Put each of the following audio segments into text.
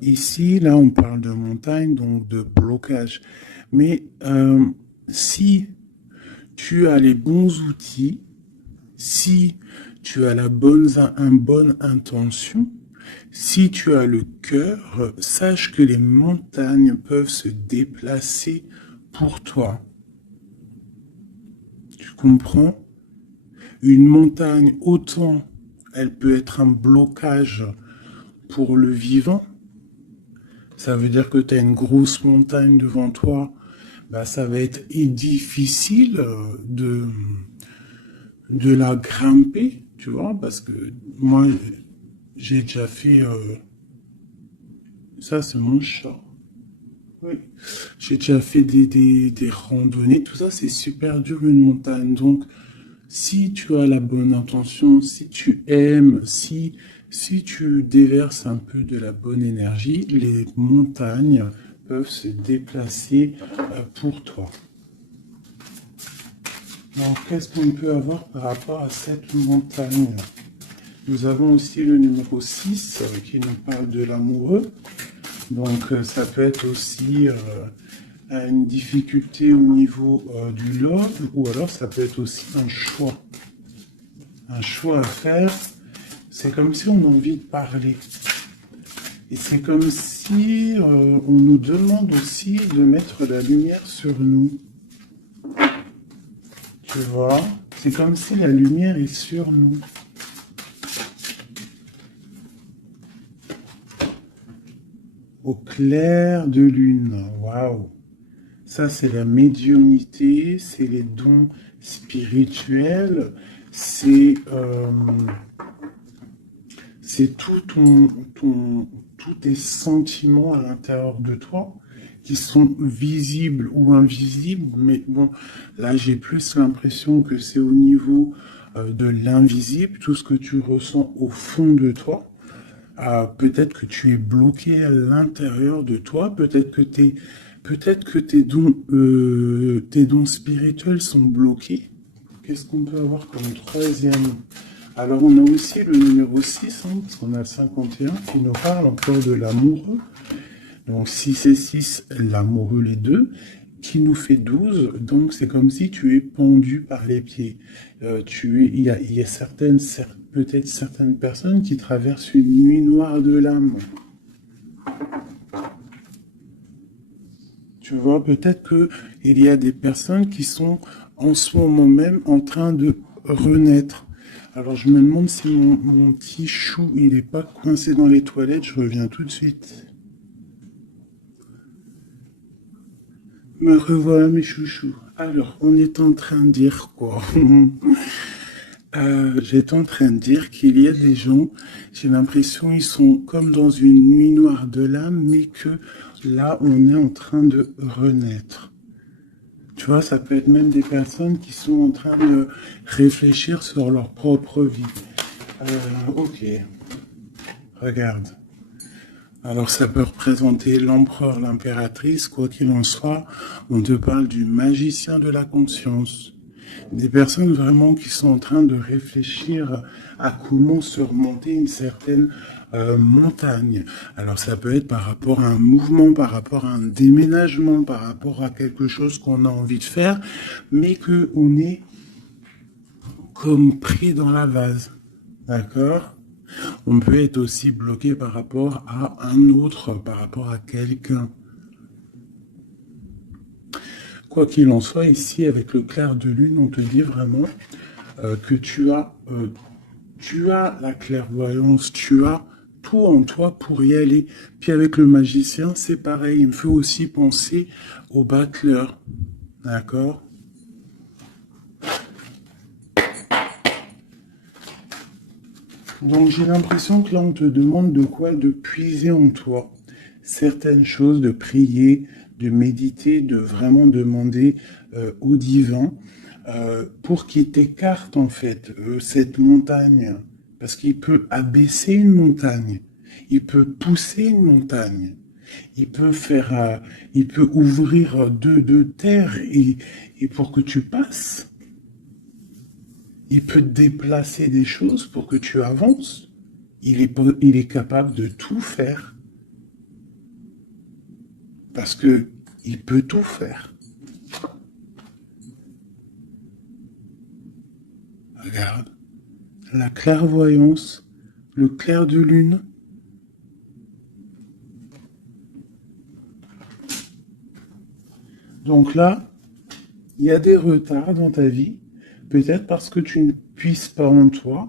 ici, là, on parle de montagne, donc de blocage. Mais si tu as les bons outils, si tu as une bonne intention, si tu as le cœur, sache que les montagnes peuvent se déplacer pour toi. Tu comprends? Une montagne, autant elle peut être un blocage pour le vivant. Ça veut dire que tu as une grosse montagne devant toi. Bah, ça va être difficile de la grimper, tu vois, parce que moi, j'ai déjà fait... ça, c'est mon chat. Oui. J'ai déjà fait des randonnées. Tout ça, c'est super dur, une montagne. Donc, si tu as la bonne intention, si tu aimes, si tu déverses un peu de la bonne énergie, les montagnes peuvent se déplacer pour toi. Donc, qu'est-ce qu'on peut avoir par rapport à cette montagne? Nous avons aussi le numéro 6 qui nous parle de l'amoureux. Donc, ça peut être aussi une difficulté au niveau du love, ou alors ça peut être aussi un choix. Un choix à faire. C'est comme si on a envie de parler. Et c'est comme si on nous demande aussi de mettre la lumière sur nous. Tu vois? C'est comme si la lumière est sur nous. Au clair de lune. Waouh! Ça, c'est la médiumnité, c'est les dons spirituels, c'est tous tes sentiments à l'intérieur de toi qui sont visibles ou invisibles. Mais bon, là, j'ai plus l'impression que c'est au niveau de l'invisible, tout ce que tu ressens au fond de toi. Peut-être que tu es bloqué à l'intérieur de toi, peut-être que tes dons spirituels sont bloqués. Qu'est-ce qu'on peut avoir comme troisième? Alors on a aussi le numéro 6, hein, parce qu'on a le 51 qui nous parle encore de l'amoureux. Donc 6 et 6, l'amoureux les deux, qui nous fait 12. Donc c'est comme si tu es pendu par les pieds. Il y a peut-être certaines personnes qui traversent une nuit noire de l'âme. Tu vois, peut-être qu'il y a des personnes qui sont en ce moment même en train de renaître. Alors je me demande si mon petit chou, il n'est pas coincé dans les toilettes. Je reviens tout de suite. Me revoilà mes chouchous. Alors, on est en train de dire quoi? J'étais en train de dire qu'il y a des gens, j'ai l'impression ils sont comme dans une nuit noire de l'âme, mais que là, on est en train de renaître. Tu vois, ça peut être même des personnes qui sont en train de réfléchir sur leur propre vie. Ok, regarde. Alors ça peut représenter l'empereur, l'impératrice, quoi qu'il en soit, on te parle du magicien de la conscience. Des personnes vraiment qui sont en train de réfléchir à comment surmonter une certaine montagne. Alors ça peut être par rapport à un mouvement, par rapport à un déménagement, par rapport à quelque chose qu'on a envie de faire, mais qu'on est comme pris dans la vase. D'accord? On peut être aussi bloqué par rapport à un autre, par rapport à quelqu'un. Quoi qu'il en soit, ici, avec le clair de lune, on te dit vraiment que tu as la clairvoyance, tu as tout en toi pour y aller. Puis avec le magicien, c'est pareil. Il me fait aussi penser au battleur. D'accord? Donc j'ai l'impression que là, on te demande de quoi? De puiser en toi certaines choses, de prier, de méditer, de vraiment demander au divin pour qu'il t'écarte en fait cette montagne. Parce qu'il peut abaisser une montagne, il peut pousser une montagne, il peut ouvrir deux terres et pour que tu passes. Il peut déplacer des choses pour que tu avances. Il est capable de tout faire. Parce que il peut tout faire. Regarde, la clairvoyance, le clair de lune. Donc là, il y a des retards dans ta vie, peut-être parce que tu ne puisses pas en toi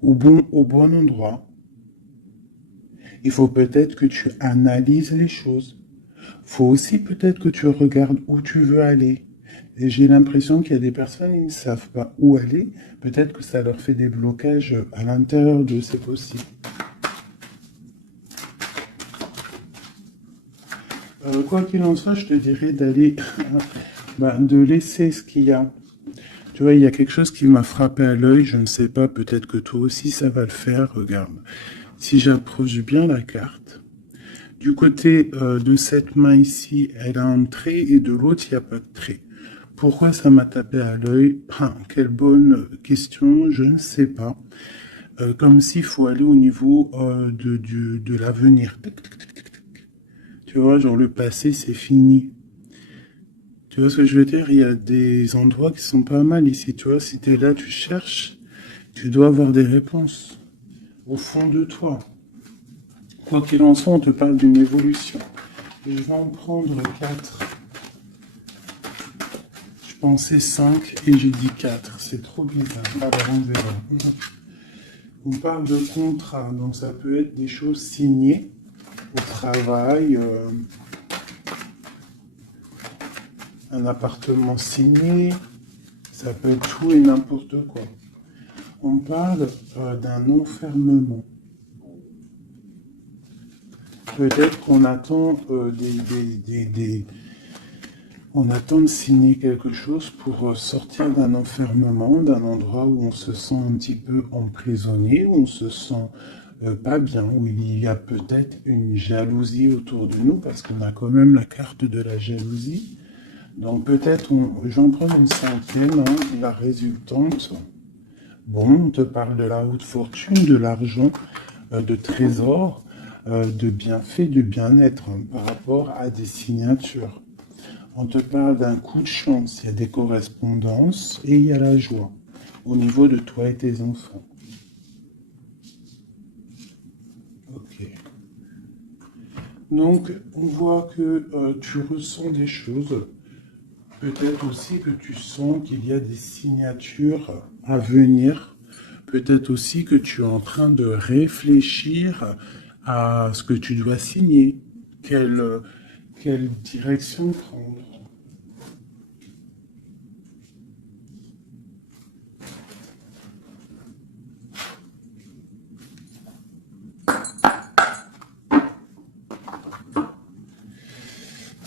au bon endroit. Il faut peut-être que tu analyses les choses. Il faut aussi peut-être que tu regardes où tu veux aller. Et j'ai l'impression qu'il y a des personnes qui ne savent pas où aller. Peut-être que ça leur fait des blocages à l'intérieur d'eux, c'est possible. Quoi qu'il en soit, je te dirais d'aller, de laisser ce qu'il y a. Tu vois, il y a quelque chose qui m'a frappé à l'œil, je ne sais pas, peut-être que toi aussi ça va le faire, regarde. Si j'approche bien la carte, du côté de cette main ici, elle a un trait et de l'autre, il n'y a pas de trait. Pourquoi ça m'a tapé à l'œil? Quelle bonne question, je ne sais pas. Comme s'il faut aller au niveau de l'avenir. Tu vois, genre le passé, c'est fini. Tu vois ce que je veux dire? Il y a des endroits qui sont pas mal ici. Tu vois, si tu es là, tu cherches, tu dois avoir des réponses au fond de toi. Quoi qu'il en soit, on te parle d'une évolution. Je vais en prendre 4. Je pensais 5 et j'ai dit 4. C'est trop bizarre. Alors on verra. On parle de contrat, donc ça peut être des choses signées au travail, un appartement signé, ça peut être tout et n'importe quoi. On parle d'un enfermement. Peut-être qu'on attend on attend de signer quelque chose pour sortir d'un enfermement, d'un endroit où on se sent un petit peu emprisonné, où on se sent pas bien, où il y a peut-être une jalousie autour de nous, parce qu'on a quand même la carte de la jalousie. Donc peut-être, j'en prends une cinquième, la résultante. Bon, on te parle de la haute fortune, de l'argent, de trésors, de bienfaits, de bien-être par rapport à des signatures. On te parle d'un coup de chance, il y a des correspondances et il y a la joie au niveau de toi et tes enfants. Ok. Donc, on voit que tu ressens des choses. Peut-être aussi que tu sens qu'il y a des signatures à venir. Peut-être aussi que tu es en train de réfléchir à ce que tu dois signer. Quelle direction prendre?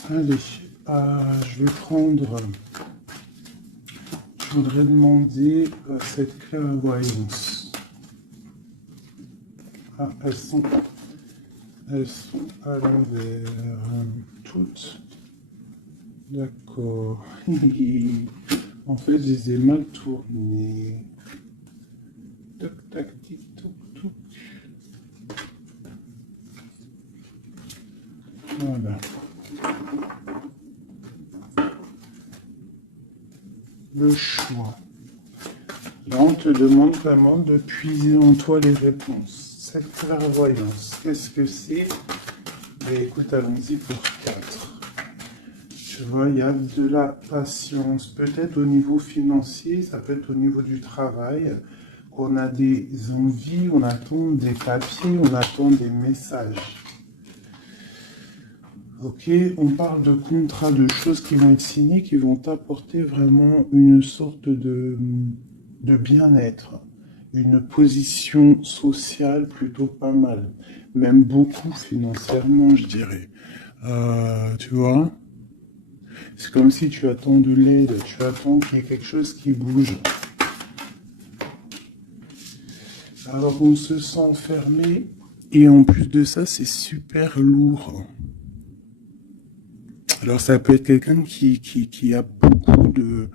Allez, je vais prendre... Je voudrais demander cette clairvoyance. Ah, elles sont à l'envers. Toutes. D'accord. En fait, je les ai mal tournées. Toc, tac, tic, toc, toc. Voilà. Le choix. Là, on te demande vraiment de puiser en toi les réponses. Cette clairvoyance, qu'est-ce que c'est? Écoute, allons-y pour 4. Tu vois, il y a de la patience. Peut-être au niveau financier, ça peut être au niveau du travail. On a des envies, on attend des papiers, on attend des messages. Ok, on parle de contrats, de choses qui vont être signées, qui vont apporter vraiment une sorte de bien-être, une position sociale plutôt pas mal, même beaucoup financièrement, je dirais. Tu vois, c'est comme si tu attends de l'aide, tu attends qu'il y ait quelque chose qui bouge. Alors on se sent fermé et en plus de ça, c'est super lourd. Alors ça peut être quelqu'un qui a beaucoup de...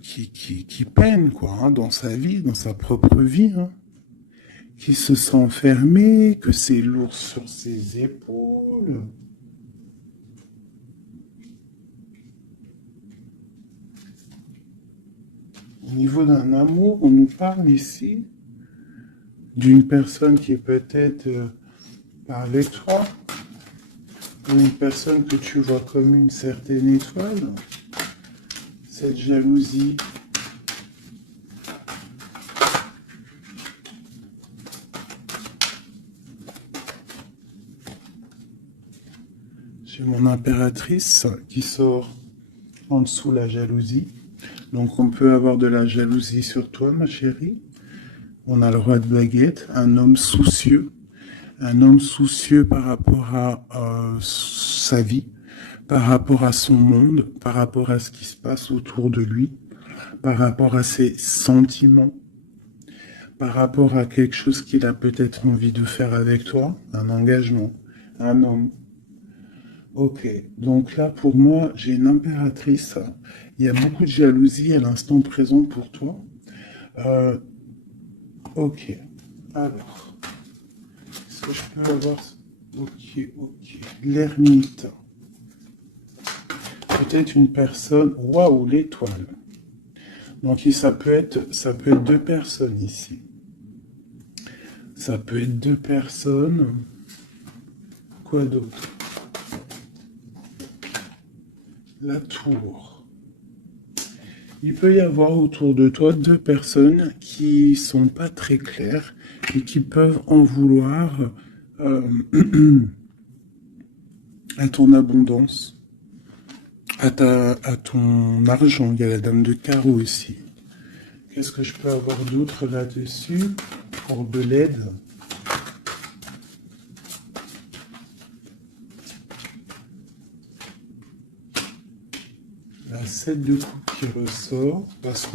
qui peine quoi, dans sa vie, dans sa propre vie, qui se sent fermé, que c'est lourd sur ses épaules. Au niveau d'un amour, on nous parle ici d'une personne qui est peut-être avec toi, ou une personne que tu vois comme une certaine étoile. Cette jalousie. J'ai mon impératrice qui sort en dessous la jalousie. Donc on peut avoir de la jalousie sur toi, ma chérie. On a le roi de baguette, un homme soucieux. Un homme soucieux par rapport à sa vie, par rapport à son monde, par rapport à ce qui se passe autour de lui, par rapport à ses sentiments, par rapport à quelque chose qu'il a peut-être envie de faire avec toi, un engagement, un homme. Ok, donc là pour moi j'ai une impératrice, il y a beaucoup de jalousie à l'instant présent pour toi. Ok, alors, est-ce que je peux avoir... Ok, l'ermite. Peut-être une personne... Waouh, l'étoile. Donc ça peut être deux personnes ici. Ça peut être deux personnes. Quoi d'autre? La tour. Il peut y avoir autour de toi deux personnes qui sont pas très claires et qui peuvent en vouloir à ton abondance, à ton argent. Il y a la dame de carreau ici. Qu'est-ce que je peux avoir d'autre là-dessus pour de l'aide? La 7 de coupe qui ressort, parce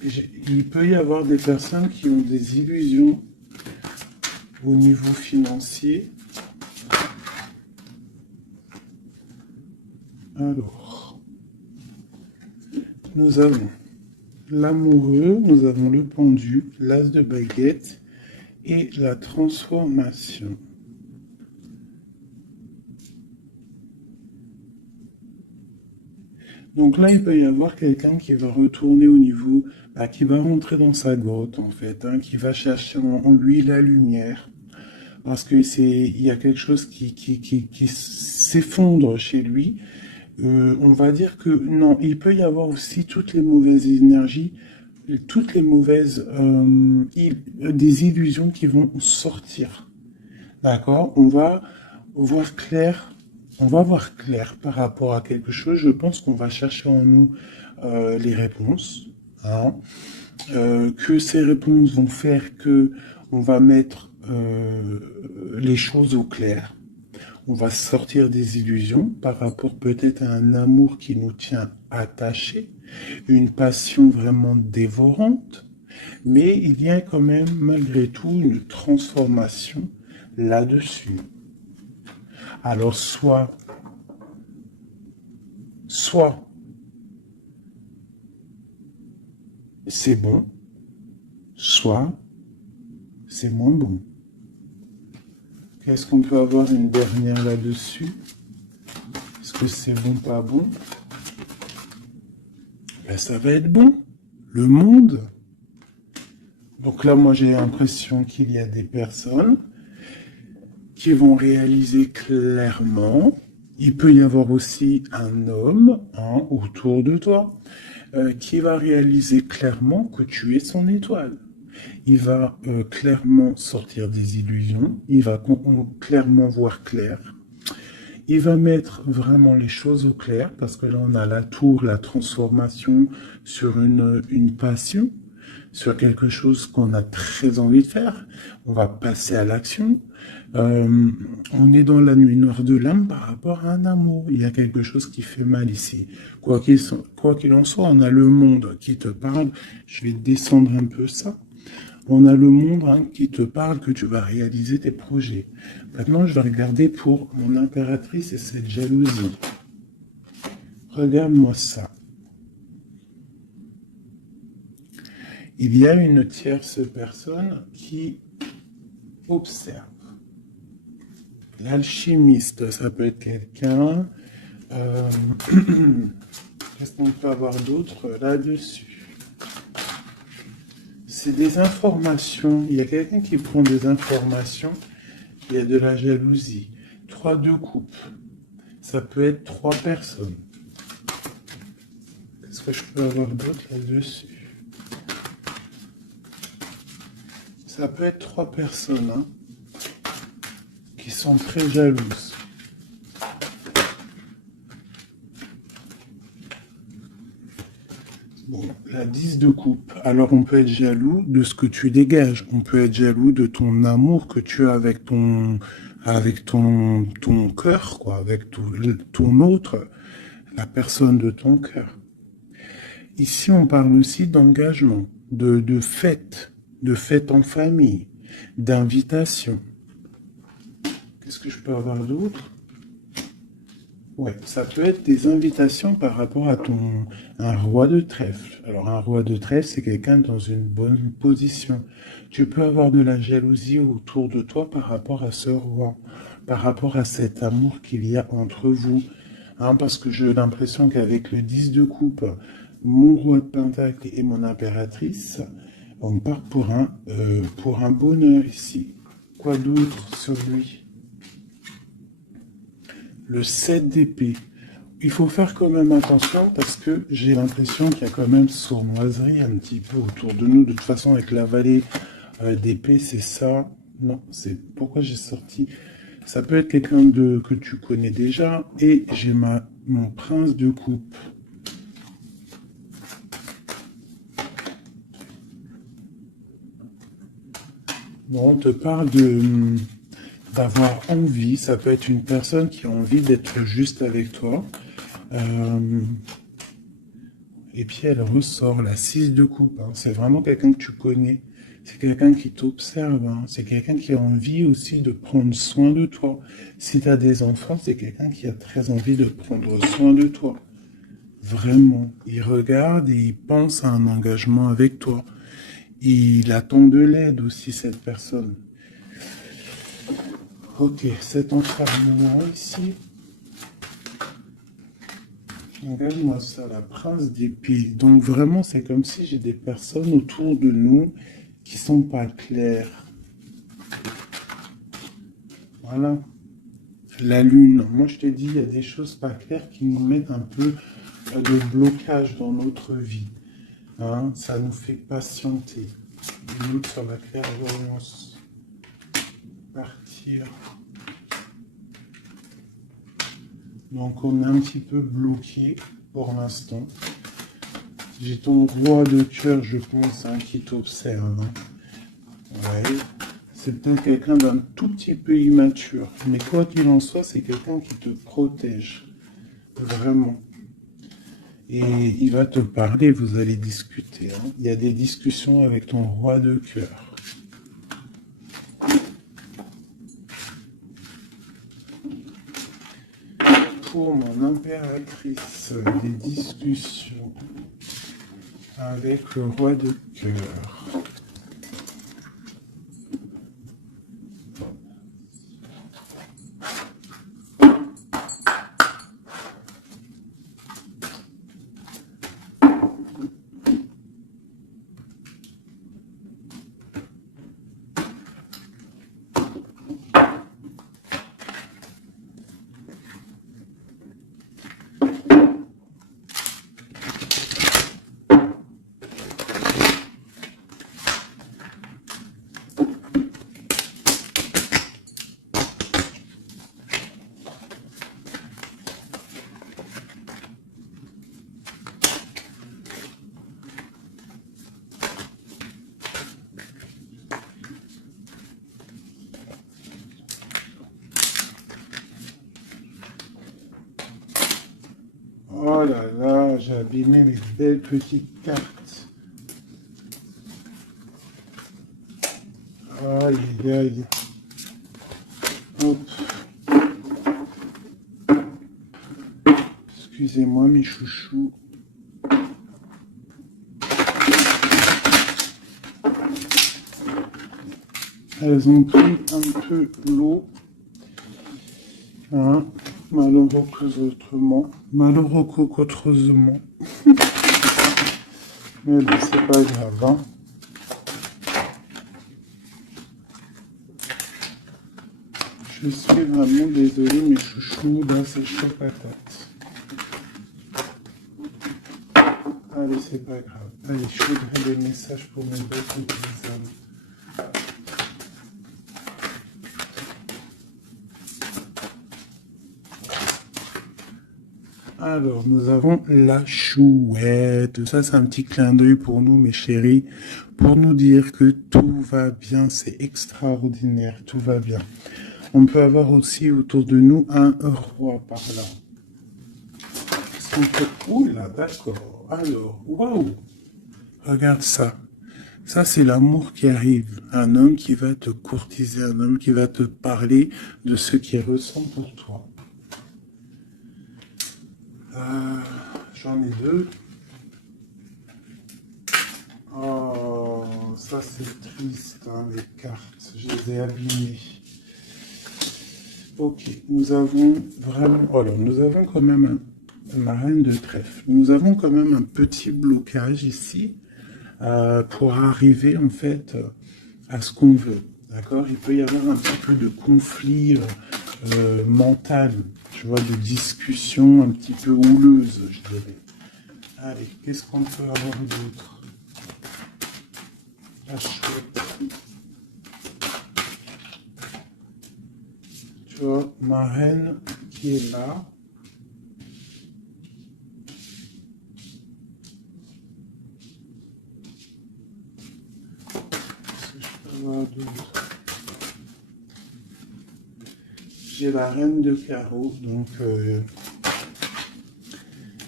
qu'il peut y avoir des personnes qui ont des illusions au niveau financier. Alors, nous avons l'amoureux, nous avons le pendu, l'as de baguette et la transformation. Donc là, il peut y avoir quelqu'un qui va retourner au niveau, qui va rentrer dans sa grotte en fait, qui va chercher en lui la lumière. Parce que il y a quelque chose qui s'effondre chez lui. On va dire que non, il peut y avoir aussi toutes les mauvaises énergies, toutes les mauvaises des illusions qui vont sortir. D'accord? On va voir clair. On va voir clair par rapport à quelque chose. Je pense qu'on va chercher en nous les réponses. Hein, que ces réponses vont faire que on va mettre les choses au clair. On va sortir des illusions par rapport peut-être à un amour qui nous tient attachés, une passion vraiment dévorante, mais il y a quand même malgré tout une transformation là-dessus. Alors soit c'est bon, soit c'est moins bon. Qu'est-ce qu'on peut avoir une dernière là-dessus? Est-ce que c'est bon, pas bon? Ben, ça va être bon. Le monde. Donc là, moi, j'ai l'impression qu'il y a des personnes qui vont réaliser clairement. Il peut y avoir aussi un homme autour de toi qui va réaliser clairement que tu es son étoile. Il va clairement sortir des illusions, il va clairement voir clair. Il va mettre vraiment les choses au clair, parce que là on a la tour, la transformation sur une passion, sur quelque chose qu'on a très envie de faire. On va passer à l'action. On est dans la nuit noire de l'âme par rapport à un amour. Il y a quelque chose qui fait mal ici. Quoi qu'il en soit, on a le monde qui te parle. Je vais descendre un peu ça. On a le monde qui te parle que tu vas réaliser tes projets. Maintenant, je vais regarder pour mon impératrice et cette jalousie. Regarde-moi ça. Il y a une tierce personne qui observe. L'alchimiste, ça peut être quelqu'un. Qu'est-ce qu'on peut avoir d'autre là-dessus? C'est des informations. Il y a quelqu'un qui prend des informations. Il y a de la jalousie. 3 de coupe. Ça peut être 3 personnes. Qu'est-ce que je peux avoir d'autre là-dessus? Ça peut être 3 personnes hein, qui sont très jalouses. Bon, la 10 de coupe. Alors, on peut être jaloux de ce que tu dégages. On peut être jaloux de ton amour que tu as avec ton cœur, quoi, avec ton autre, la personne de ton cœur. Ici, on parle aussi d'engagement, de fête en famille, d'invitation. Qu'est-ce que je peux avoir d'autre? Ouais, ça peut être des invitations par rapport à un roi de trèfle. Alors, un roi de trèfle, c'est quelqu'un dans une bonne position. Tu peux avoir de la jalousie autour de toi par rapport à ce roi, par rapport à cet amour qu'il y a entre vous. Hein, parce que j'ai l'impression qu'avec le 10 de coupe, mon roi de pentacle et mon impératrice, on part pour un bonheur ici. Quoi d'autre sur lui? Le 7 d'épée. Il faut faire quand même attention parce que j'ai l'impression qu'il y a quand même sournoiserie un petit peu autour de nous. De toute façon, avec la vallée d'épée, c'est ça. Non, c'est pourquoi j'ai sorti. Ça peut être quelqu'un que tu connais déjà. Et j'ai mon prince de coupe. Bon, on te parle d'avoir envie, ça peut être une personne qui a envie d'être juste avec toi. Et puis elle ressort la 6 de coupe. Hein. C'est vraiment quelqu'un que tu connais. C'est quelqu'un qui t'observe. Hein. C'est quelqu'un qui a envie aussi de prendre soin de toi. Si tu as des enfants, c'est quelqu'un qui a très envie de prendre soin de toi. Vraiment. Il regarde et il pense à un engagement avec toi. Il attend de l'aide aussi, cette personne. Ok, cet enfermement ici. Regarde-moi ça, la prince d'épée. Donc vraiment, c'est comme si j'ai des personnes autour de nous qui sont pas claires. Voilà. La lune. Moi, je te dis, il y a des choses pas claires qui nous mettent un peu de blocage dans notre vie. Hein, ça nous fait patienter. Une sur la clairvoyance. Partir. Donc on est un petit peu bloqué pour l'instant. J'ai ton roi de cœur, je pense, hein, qui t'observe. Hein. Ouais. C'est peut-être quelqu'un d'un tout petit peu immature. Mais quoi qu'il en soit, c'est quelqu'un qui te protège. Vraiment. Et il va te parler, vous allez discuter. Hein. Il y a des discussions avec ton roi de cœur. Pour mon impératrice, des discussions avec le roi de cœur. Oh là là, j'ai abîmé mes belles petites cartes. Aïe, aïe, aïe. Hop. Excusez-moi mes chouchous. Elles ont pris un peu l'eau. Hein, malheureux qu'autrement. Mais bon, c'est pas grave. Hein. Je suis vraiment désolée, mes chouchous, là, c'est chaud patate. Allez, c'est pas grave. Allez, je voudrais des messages pour mes autres hommes. Alors, nous avons la chouette. Ça, c'est un petit clin d'œil pour nous, mes chéris, pour nous dire que tout va bien. C'est extraordinaire, tout va bien. On peut avoir aussi autour de nous un roi par là. Qu'est-ce qu'on peut... Oula, d'accord. Alors, waouh. Regarde ça. Ça, c'est l'amour qui arrive. Un homme qui va te courtiser, un homme qui va te parler de ce qu'il ressent pour toi. J'en ai deux. Oh, ça c'est triste, hein, les cartes. Je les ai abîmées. Ok, nous avons vraiment... Alors, nous avons quand même ma reine de trèfle. Nous avons quand même un petit blocage ici pour arriver en fait à ce qu'on veut. D'accord? Il peut y avoir un petit peu de conflit mental, tu vois, de discussion un petit peu houleuse, je dirais. Allez, qu'est-ce qu'on peut avoir d'autre? La chouette. Tu vois, ma reine qui est là. Qu'est-ce que je peux avoir d'autre? J'ai la reine de carreau, donc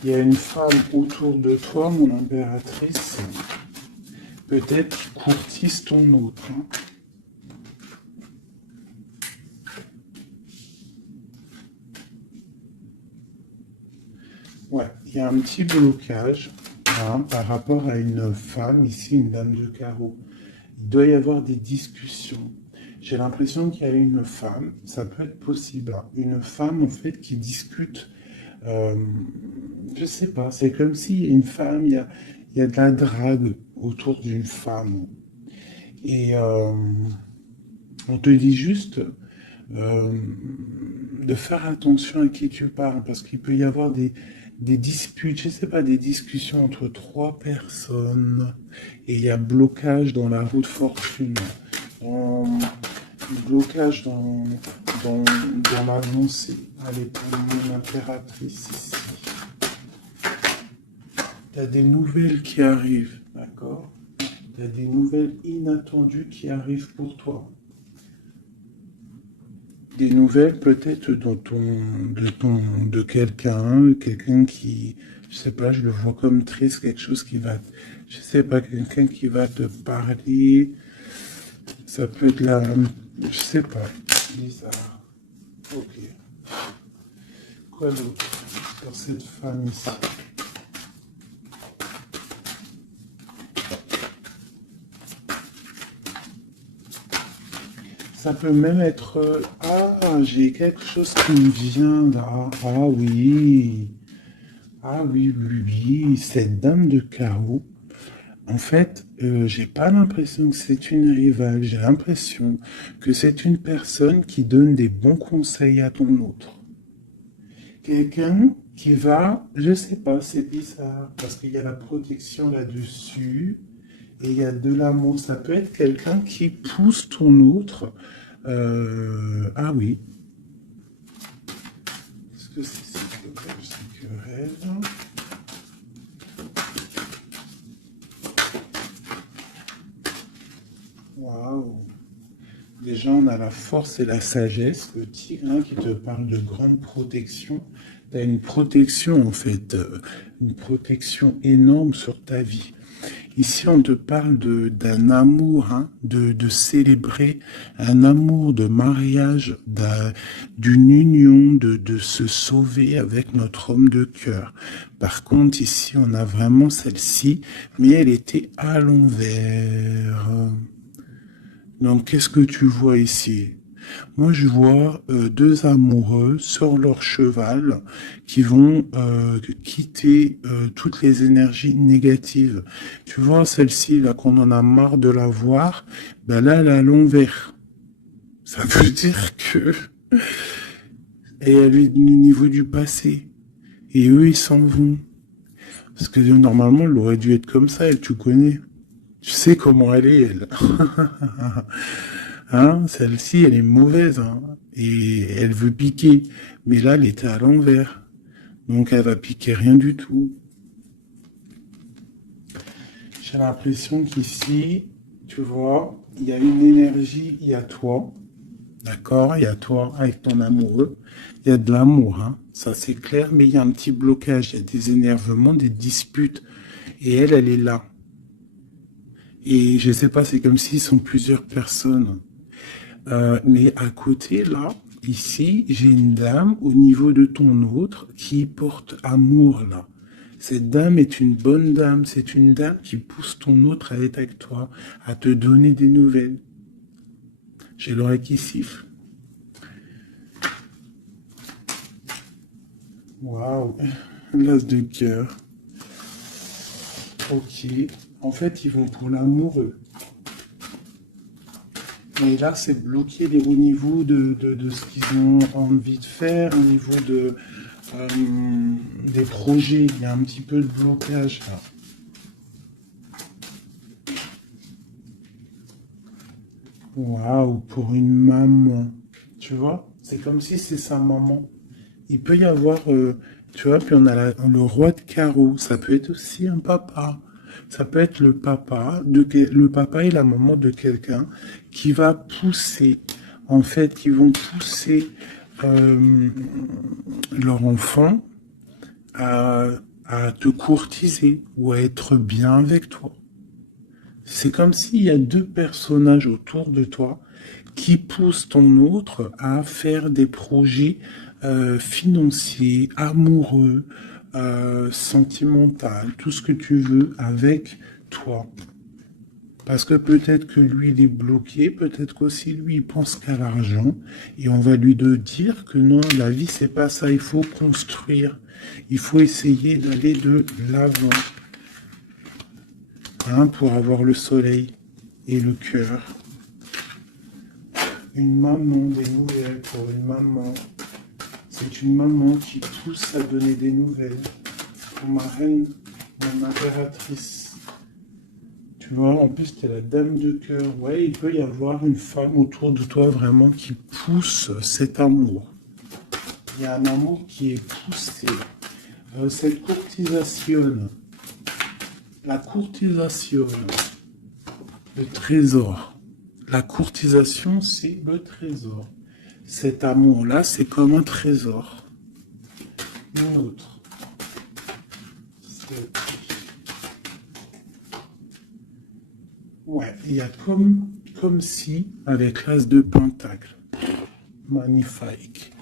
il y a une femme autour de toi, mon impératrice, peut-être qui courtise ton autre. Hein. Ouais, il y a un petit blocage hein, par rapport à une femme, ici une dame de carreau. Il doit y avoir des discussions. J'ai l'impression qu'il y a une femme, ça peut être possible, hein, une femme en fait qui discute, je sais pas, c'est comme s'il y a une femme, il y a de la drague autour d'une femme. Et on te dit juste de faire attention à qui tu parles, parce qu'il peut y avoir des disputes, je sais pas, des discussions entre trois personnes, et il y a blocage dans la roue de fortune. Blocage dans l'avancée. Allez, pour mon impératrice ici. Tu as des nouvelles qui arrivent, d'accord? Tu as des nouvelles inattendues qui arrivent pour toi. Des nouvelles peut-être de quelqu'un qui, je sais pas, je le vois comme triste, quelque chose qui va, je sais pas, quelqu'un qui va te parler. Ça peut être la... Je sais pas. Bizarre. Ok. Quoi d'autre sur cette femme ici? Ça peut même être... Ah, j'ai quelque chose qui me vient là. Ah oui. Ah oui, oui, oui. Cette dame de carreau. En fait, j'ai pas l'impression que c'est une rivale, j'ai l'impression que c'est une personne qui donne des bons conseils à ton autre. Quelqu'un qui va, je sais pas, c'est bizarre, parce qu'il y a la protection là-dessus, et il y a de l'amour. Ça peut être quelqu'un qui pousse ton autre. Ah oui. Est-ce que c'est querelle? Waouh! Déjà, on a la force et la sagesse, le tigre hein, qui te parle de grande protection. Tu as une protection, en fait, une protection énorme sur ta vie. Ici, on te parle d'un amour, hein, de célébrer un amour de mariage, d'une union, de se sauver avec notre homme de cœur. Par contre, ici, on a vraiment celle-ci, mais elle était à l'envers. Donc, qu'est-ce que tu vois ici? Moi, je vois deux amoureux sur leur cheval qui vont quitter toutes les énergies négatives. Tu vois, celle-ci, là, qu'on en a marre de la voir, ben là, elle est à l'envers. Ça veut dire que Et elle est au niveau du passé. Et eux, ils s'en vont. Parce que normalement, elle aurait dû être comme ça, elle, tu connais. Tu sais comment elle est, elle. Hein, celle-ci, elle est mauvaise, hein. Et elle veut piquer. Mais là, elle était à l'envers. Donc, elle va piquer rien du tout. J'ai l'impression qu'ici, tu vois, il y a une énergie, il y a toi. D'accord? Il y a toi avec ton amoureux. Il y a de l'amour, hein. Ça, c'est clair, mais il y a un petit blocage. Il y a des énervements, des disputes. Et elle, elle est là. Et je sais pas, c'est comme s'ils sont plusieurs personnes. Mais à côté, là, ici, j'ai une dame au niveau de ton autre qui porte amour, là. Cette dame est une bonne dame. C'est une dame qui pousse ton autre à être avec toi, à te donner des nouvelles. J'ai l'oreille qui siffle. Waouh, l'as de cœur. Ok. En fait, ils vont pour l'amoureux. Et là, c'est bloqué au niveau de ce qu'ils ont envie de faire, au niveau euh, des projets. Il y a un petit peu de blocage là. Waouh, pour une maman. Tu vois, c'est comme si c'est sa maman. Il peut y avoir, tu vois, puis on a le roi de carreau. Ça peut être aussi un papa. Ça peut être le papa et la maman de quelqu'un qui va pousser, en fait, qui vont pousser euh, leur enfant à, à te courtiser ou à être bien avec toi. C'est comme s'il y a deux personnages autour de toi qui poussent ton autre à faire des projets financiers, amoureux, sentimentaux, tout ce que tu veux avec toi. Parce que peut-être que lui, il est bloqué, peut-être qu'aussi lui, il pense qu'à l'argent, et on va lui dire que non, la vie, c'est pas ça, il faut construire, il faut essayer d'aller de l'avant, hein, pour avoir le soleil et le cœur. Une maman, des nouvelles pour une maman. C'est une maman qui pousse à donner des nouvelles pour ma reine, mon impératrice. Tu vois, en plus, tu es la dame de cœur. Ouais, il peut y avoir une femme autour de toi vraiment qui pousse cet amour. Il y a un amour qui est poussé. Cette courtisation, la courtisation, le trésor. La courtisation, c'est le trésor. Cet amour-là, c'est comme un trésor. Une autre. Ouais, il y a comme si, avec l'as de pentacle. Magnifique.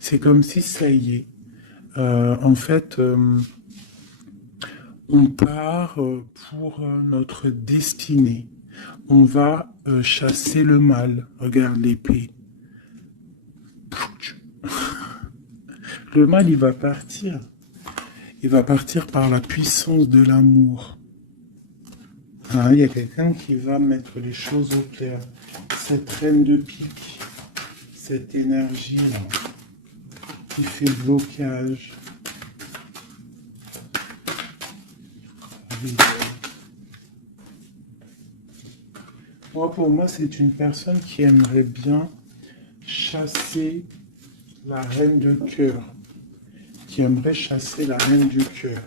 C'est comme si ça y est. En fait, on part pour notre destinée. On va chasser le mal. Regarde l'épée. Le mal, il va partir. Il va partir par la puissance de l'amour. Ah, il y a quelqu'un qui va mettre les choses au clair. Cette reine de pique, cette énergie-là, qui fait blocage. Moi, pour moi, c'est une personne qui aimerait bien chasser la reine de cœur. Qui aimerait chasser la reine du cœur.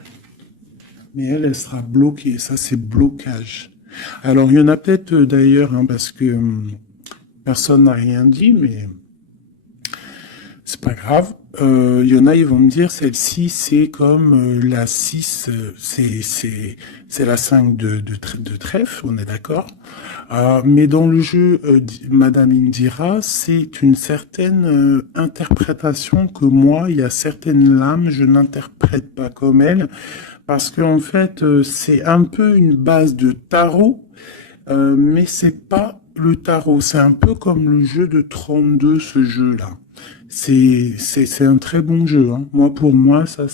Mais elle sera bloquée. Ça, c'est blocage. Alors, il y en a peut-être d'ailleurs, hein, parce que personne n'a rien dit, mais c'est pas grave. Il y en a, ils vont me dire, celle-ci, c'est comme la 6, c'est la 5 de trèfle, on est d'accord. Mais dans le jeu, Madame Indira, c'est une certaine interprétation que moi, il y a certaines lames, je n'interprète pas comme elle, parce qu'en fait, c'est un peu une base de tarot, mais c'est pas le tarot. C'est un peu comme le jeu de 32, ce jeu-là. C'est un très bon jeu, hein. Moi, pour moi, ça,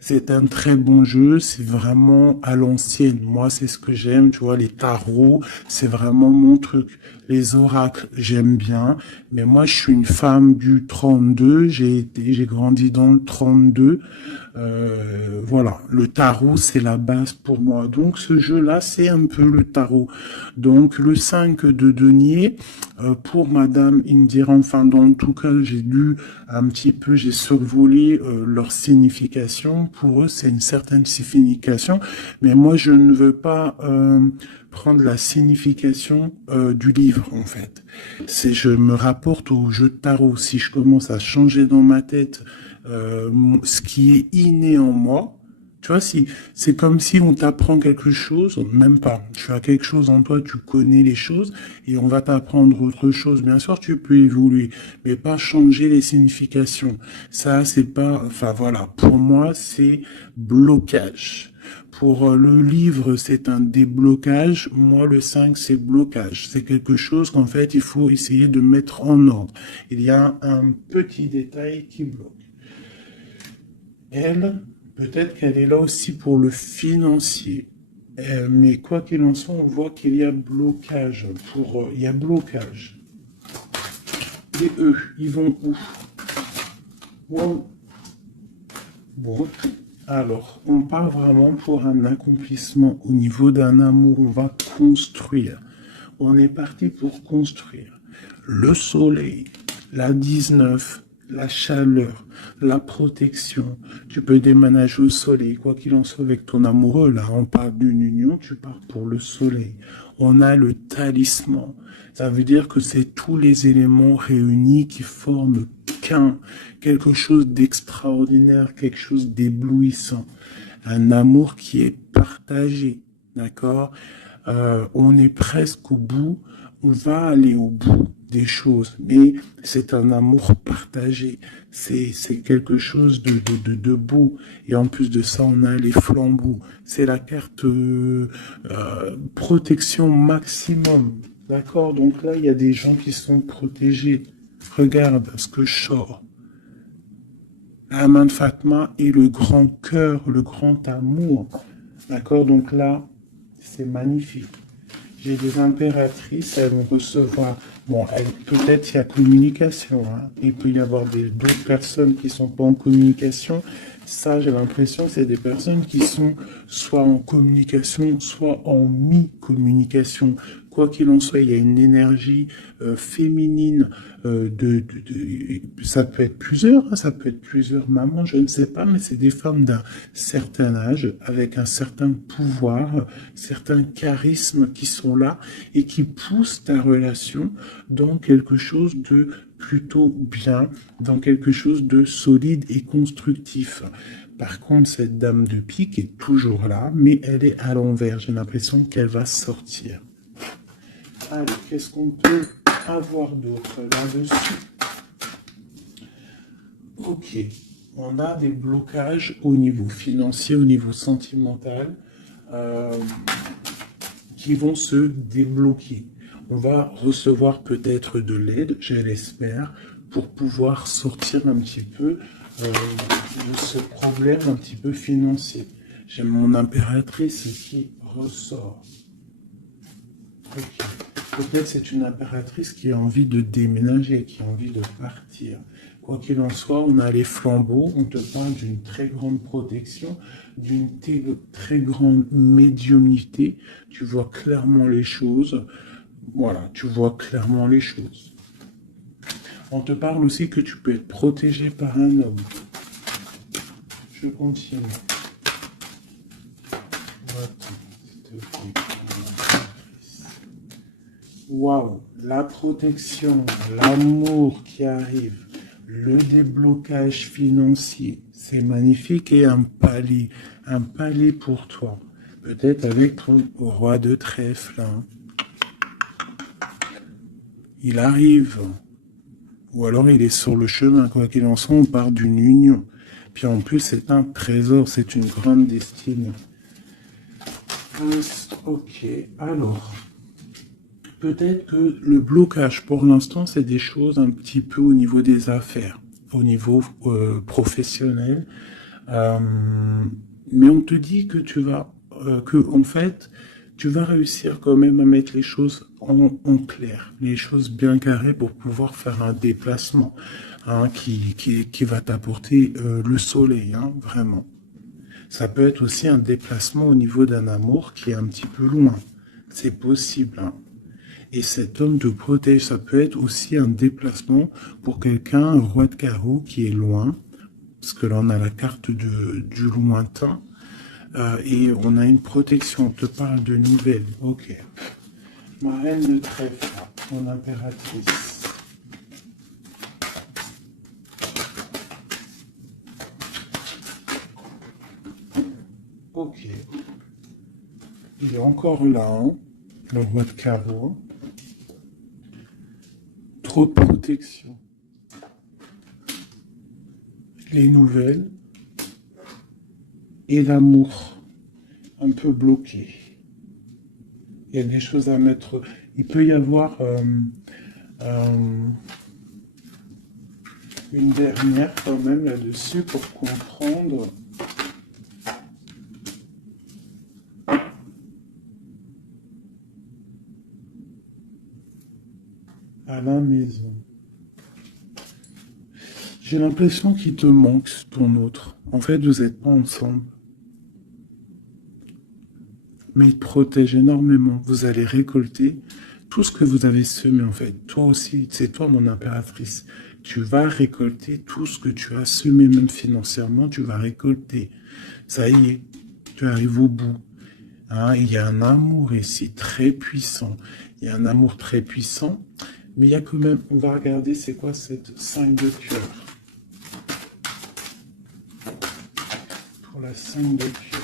C'est un très bon jeu, c'est vraiment à l'ancienne. Moi, c'est ce que j'aime, tu vois, les tarots, c'est vraiment mon truc. Les oracles, j'aime bien, mais moi, je suis une femme du 32, j'ai grandi dans le 32. Voilà, le tarot, c'est la base pour moi. Donc, ce jeu-là, c'est un peu le tarot. Donc, le 5 de denier, pour Madame Indira, enfin, dans tout cas, j'ai lu un petit peu, j'ai survolé leur signification. Pour eux, c'est une certaine signification, mais moi, je ne veux pas prendre la signification du livre, en fait. Je me rapporte au jeu de tarot. Si je commence à changer dans ma tête ce qui est inné en moi, tu vois, si c'est comme si on t'apprend quelque chose, même pas. Tu as quelque chose en toi, tu connais les choses, et on va t'apprendre autre chose. Bien sûr, tu peux évoluer, mais pas changer les significations. Ça, c'est pas, enfin voilà. Pour moi, c'est blocage. Pour le livre, c'est un déblocage. Moi, le 5, c'est blocage. C'est quelque chose qu'en fait, il faut essayer de mettre en ordre. Il y a un petit détail qui bloque. Elle, peut-être qu'elle est là aussi pour le financier. Mais quoi qu'il en soit, on voit qu'il y a blocage. Il y a blocage. Et eux, ils vont où? Wow. Bon, alors, on part vraiment pour un accomplissement au niveau d'un amour. On va construire. On est parti pour construire. Le soleil, la 19, la chaleur, la protection. Tu peux déménager au soleil, quoi qu'il en soit avec ton amoureux. Là, on parle d'une union, tu pars pour le soleil. On a le talisman. Ça veut dire que c'est tous les éléments réunis qui forment quelque chose d'extraordinaire, quelque chose d'éblouissant. Un amour qui est partagé, d'accord? On est presque au bout, on va aller au bout des choses, mais c'est un amour partagé, c'est quelque chose de beau, et en plus de ça, on a les flambeaux, c'est la carte protection maximum, d'accord? Donc là, il y a des gens qui sont protégés. Regarde ce que je sors. La main de Fatma et le grand cœur, le grand amour. D'accord? Donc là, c'est magnifique. J'ai des impératrices, elles vont recevoir. Bon, peut-être il y a communication. Hein. Il peut y avoir d'autres personnes qui sont pas en communication. Ça, j'ai l'impression que c'est des personnes qui sont soit en communication, soit en mi-communication. Quoi qu'il en soit, il y a une énergie féminine ça peut être plusieurs, hein, ça peut être plusieurs mamans, je ne sais pas, mais c'est des femmes d'un certain âge, avec un certain pouvoir, certains charismes qui sont là et qui poussent ta relation dans quelque chose de plutôt bien, dans quelque chose de solide et constructif. Par contre, cette dame de pique est toujours là, mais elle est à l'envers. J'ai l'impression qu'elle va sortir. Allez, qu'est-ce qu'on peut avoir d'autre là-dessus? Ok, on a des blocages au niveau financier, au niveau sentimental, qui vont se débloquer. On va recevoir peut-être de l'aide, je l'espère, pour pouvoir sortir un petit peu de ce problème un petit peu financier. J'ai mon impératrice qui ressort. Ok. Peut-être c'est une impératrice qui a envie de déménager, qui a envie de partir. Quoi qu'il en soit, on a les flambeaux, on te parle d'une très grande protection, d'une très grande médiumnité. Tu vois clairement les choses. Voilà, tu vois clairement les choses. On te parle aussi que tu peux être protégé par un homme. Je continue. Waouh, la protection, l'amour qui arrive, le déblocage financier, c'est magnifique et un palier pour toi. Peut-être avec ton roi de trèfle. Hein. Il arrive, ou alors il est sur le chemin, quoi qu'il en soit, on part d'une union. Puis en plus, c'est un trésor, c'est une grande destinée. Ok, alors... Peut-être que le blocage, pour l'instant, c'est des choses un petit peu au niveau des affaires, au niveau professionnel. Euh, mais on te dit que en fait, tu vas réussir quand même à mettre les choses en clair, les choses bien carrées pour pouvoir faire un déplacement qui va t'apporter le soleil, hein, vraiment. Ça peut être aussi un déplacement au niveau d'un amour qui est un petit peu loin. C'est possible, hein. Et cet homme te protège. Ça peut être aussi un déplacement pour quelqu'un, un roi de carreau qui est loin. Parce que là, on a la carte du lointain. Et on a une protection. On te parle de nouvelles. Ok. Ma reine de trèfle, mon impératrice. Ok. Il est encore là, hein, le roi de carreau. Trop de protection. Les nouvelles et l'amour un peu bloqué. Il y a des choses à mettre. Il peut y avoir une dernière quand même là-dessus pour comprendre. À la maison. J'ai l'impression qu'il te manque ton autre. En fait, vous n'êtes pas ensemble. Mais il te protège énormément. Vous allez récolter tout ce que vous avez semé, en fait. Toi aussi, c'est toi mon impératrice. Tu vas récolter tout ce que tu as semé, même financièrement, tu vas récolter. Ça y est, tu arrives au bout. Hein, il y a un amour ici très puissant. Il y a un amour très puissant. Mais il y a quand même, on va regarder c'est quoi cette 5 de cœur. Pour la 5 de cœur.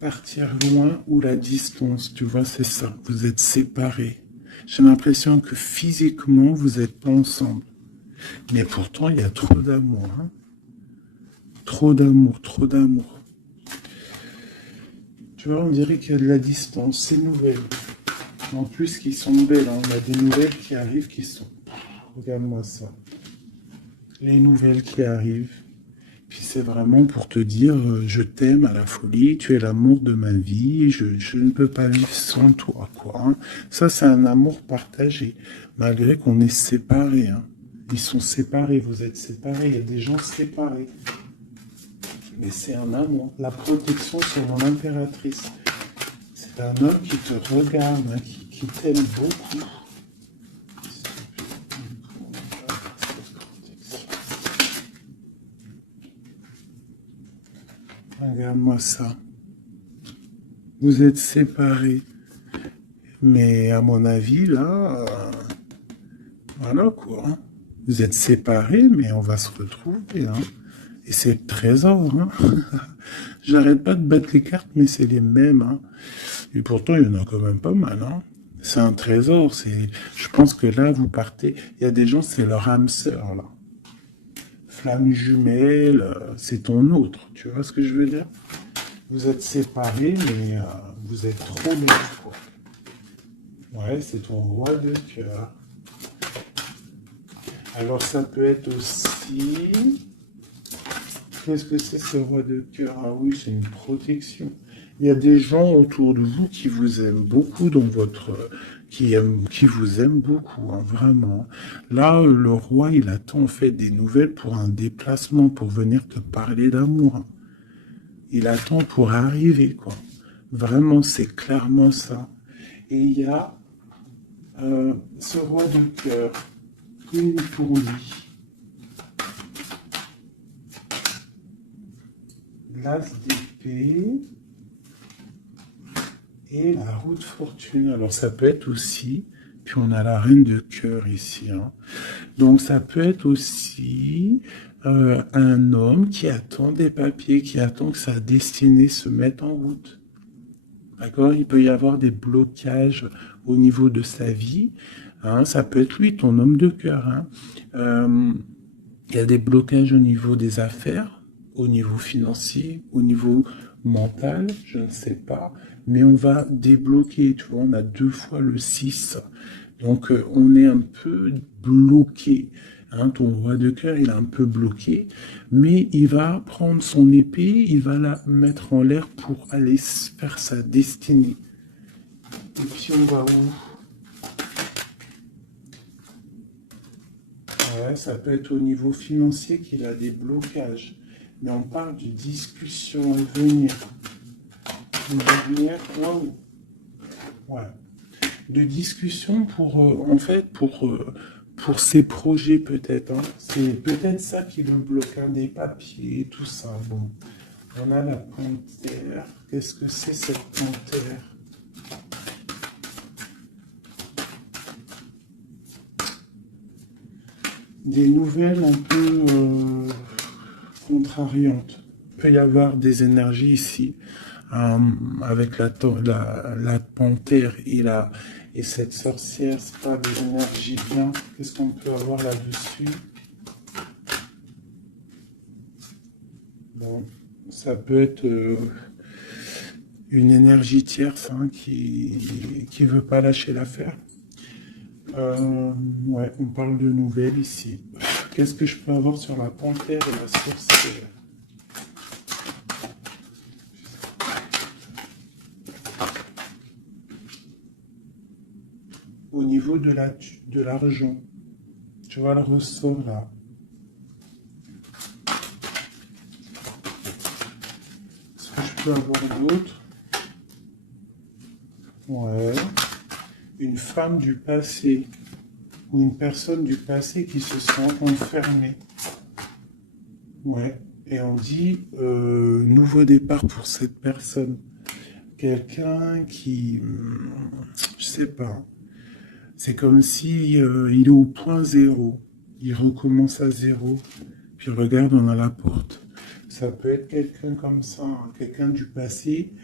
Partir loin ou la distance, tu vois, c'est ça. Vous êtes séparés. J'ai l'impression que physiquement, vous n'êtes pas ensemble. Mais pourtant, il y a trop d'amour. Hein. Trop d'amour, trop d'amour. Tu vois, on dirait qu'il y a de la distance. C'est nouvelle. En plus, qui sont belles. Hein. On a des nouvelles qui arrivent qui sont... Regarde-moi ça. Les nouvelles qui arrivent. Puis c'est vraiment pour te dire, je t'aime à la folie, tu es l'amour de ma vie, je ne peux pas vivre sans toi, quoi. Hein. Ça, c'est un amour partagé, malgré qu'on est séparés. Hein. Ils sont séparés, vous êtes séparés, il y a des gens séparés. Mais c'est un amour. La protection sur mon impératrice. C'est un homme qui te regarde, hein, qui t'aime beaucoup. Regarde-moi ça. Vous êtes séparés. Mais à mon avis, là, voilà quoi. Hein. Vous êtes séparés, mais on va se retrouver. Hein. Et c'est le trésor. Hein. J'arrête pas de battre les cartes, mais c'est les mêmes. Hein. Et pourtant, il y en a quand même pas mal. Hein. C'est un trésor. Je pense que là, vous partez. Il y a des gens, c'est leur âme sœur, là. Flamme jumelle, c'est ton autre. Tu vois ce que je veux dire? Vous êtes séparés, mais vous êtes trop bien. Ouais, c'est ton roi de cœur. Alors ça peut être aussi... Qu'est-ce que c'est ce roi de cœur? Ah oui, c'est une protection. Il y a des gens autour de vous qui vous aiment beaucoup dans votre... qui vous aiment beaucoup, hein, vraiment. Là, le roi, il attend en fait des nouvelles pour un déplacement, pour venir te parler d'amour. Hein. Il attend pour arriver, quoi. Vraiment, c'est clairement ça. Et il y a ce roi de cœur, une pour lui. L'as d'épée et la roue de fortune. Alors ça peut être aussi, puis on a la reine de cœur ici. Hein. Donc ça peut être aussi un homme qui attend des papiers, qui attend que sa destinée se mette en route. D'accord? Il peut y avoir des blocages au niveau de sa vie. Hein, ça peut être lui, ton homme de cœur. Hein. Il y a des blocages au niveau des affaires, au niveau financier, au niveau mental, je ne sais pas. Mais on va débloquer, tu vois, on a 2 fois le 6. Donc on est un peu bloqué. Hein, ton roi de cœur, il est un peu bloqué, mais il va prendre son épée, il va la mettre en l'air pour aller faire sa destinée. Et puis on va où? Ouais, ça peut être au niveau financier qu'il a des blocages. Mais on parle de discussion à venir. Une dernière, wow. Ouais. De discussion pour, en fait, pour ses projets peut-être. Hein. C'est peut-être ça qui le bloque, hein, des papiers, tout ça. Bon. On a la panthère. Qu'est-ce que c'est cette panthère? Des nouvelles un peu contrariantes. Il peut y avoir des énergies ici. Avec la panthère et cette sorcière, c'est pas des énergies bien. Qu'est-ce qu'on peut avoir là-dessus? Bon, ça peut être une énergie tierce hein, qui veut pas lâcher l'affaire. Ouais, on parle de nouvelles ici. Qu'est-ce que je peux avoir sur la panthère et la sorcière? Au niveau de l'argent, tu vois le ressort là. Est-ce que je peux avoir d'autres? Ouais. Une femme du passé ou une personne du passé qui se sent enfermée. Ouais. Et on dit nouveau départ pour cette personne. Quelqu'un qui, je sais pas. C'est comme si il est au point zéro. Il recommence à zéro. Puis regarde, on a la porte. Ça peut être quelqu'un comme ça, hein, quelqu'un du passé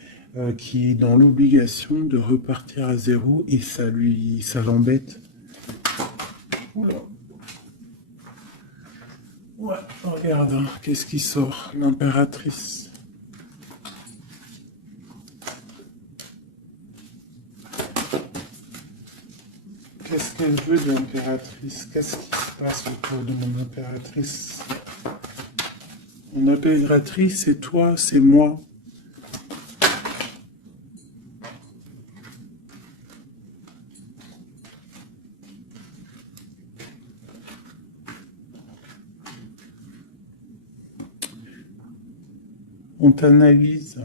qui est dans l'obligation de repartir à zéro et ça l'embête. Oula. Ouais, regarde, hein, qu'est-ce qui sort? L'impératrice. Qu'est-ce qu'elle veut de l'impératrice? Qu'est-ce qui se passe autour de mon impératrice? Mon impératrice, c'est toi, c'est moi. On t'analyse.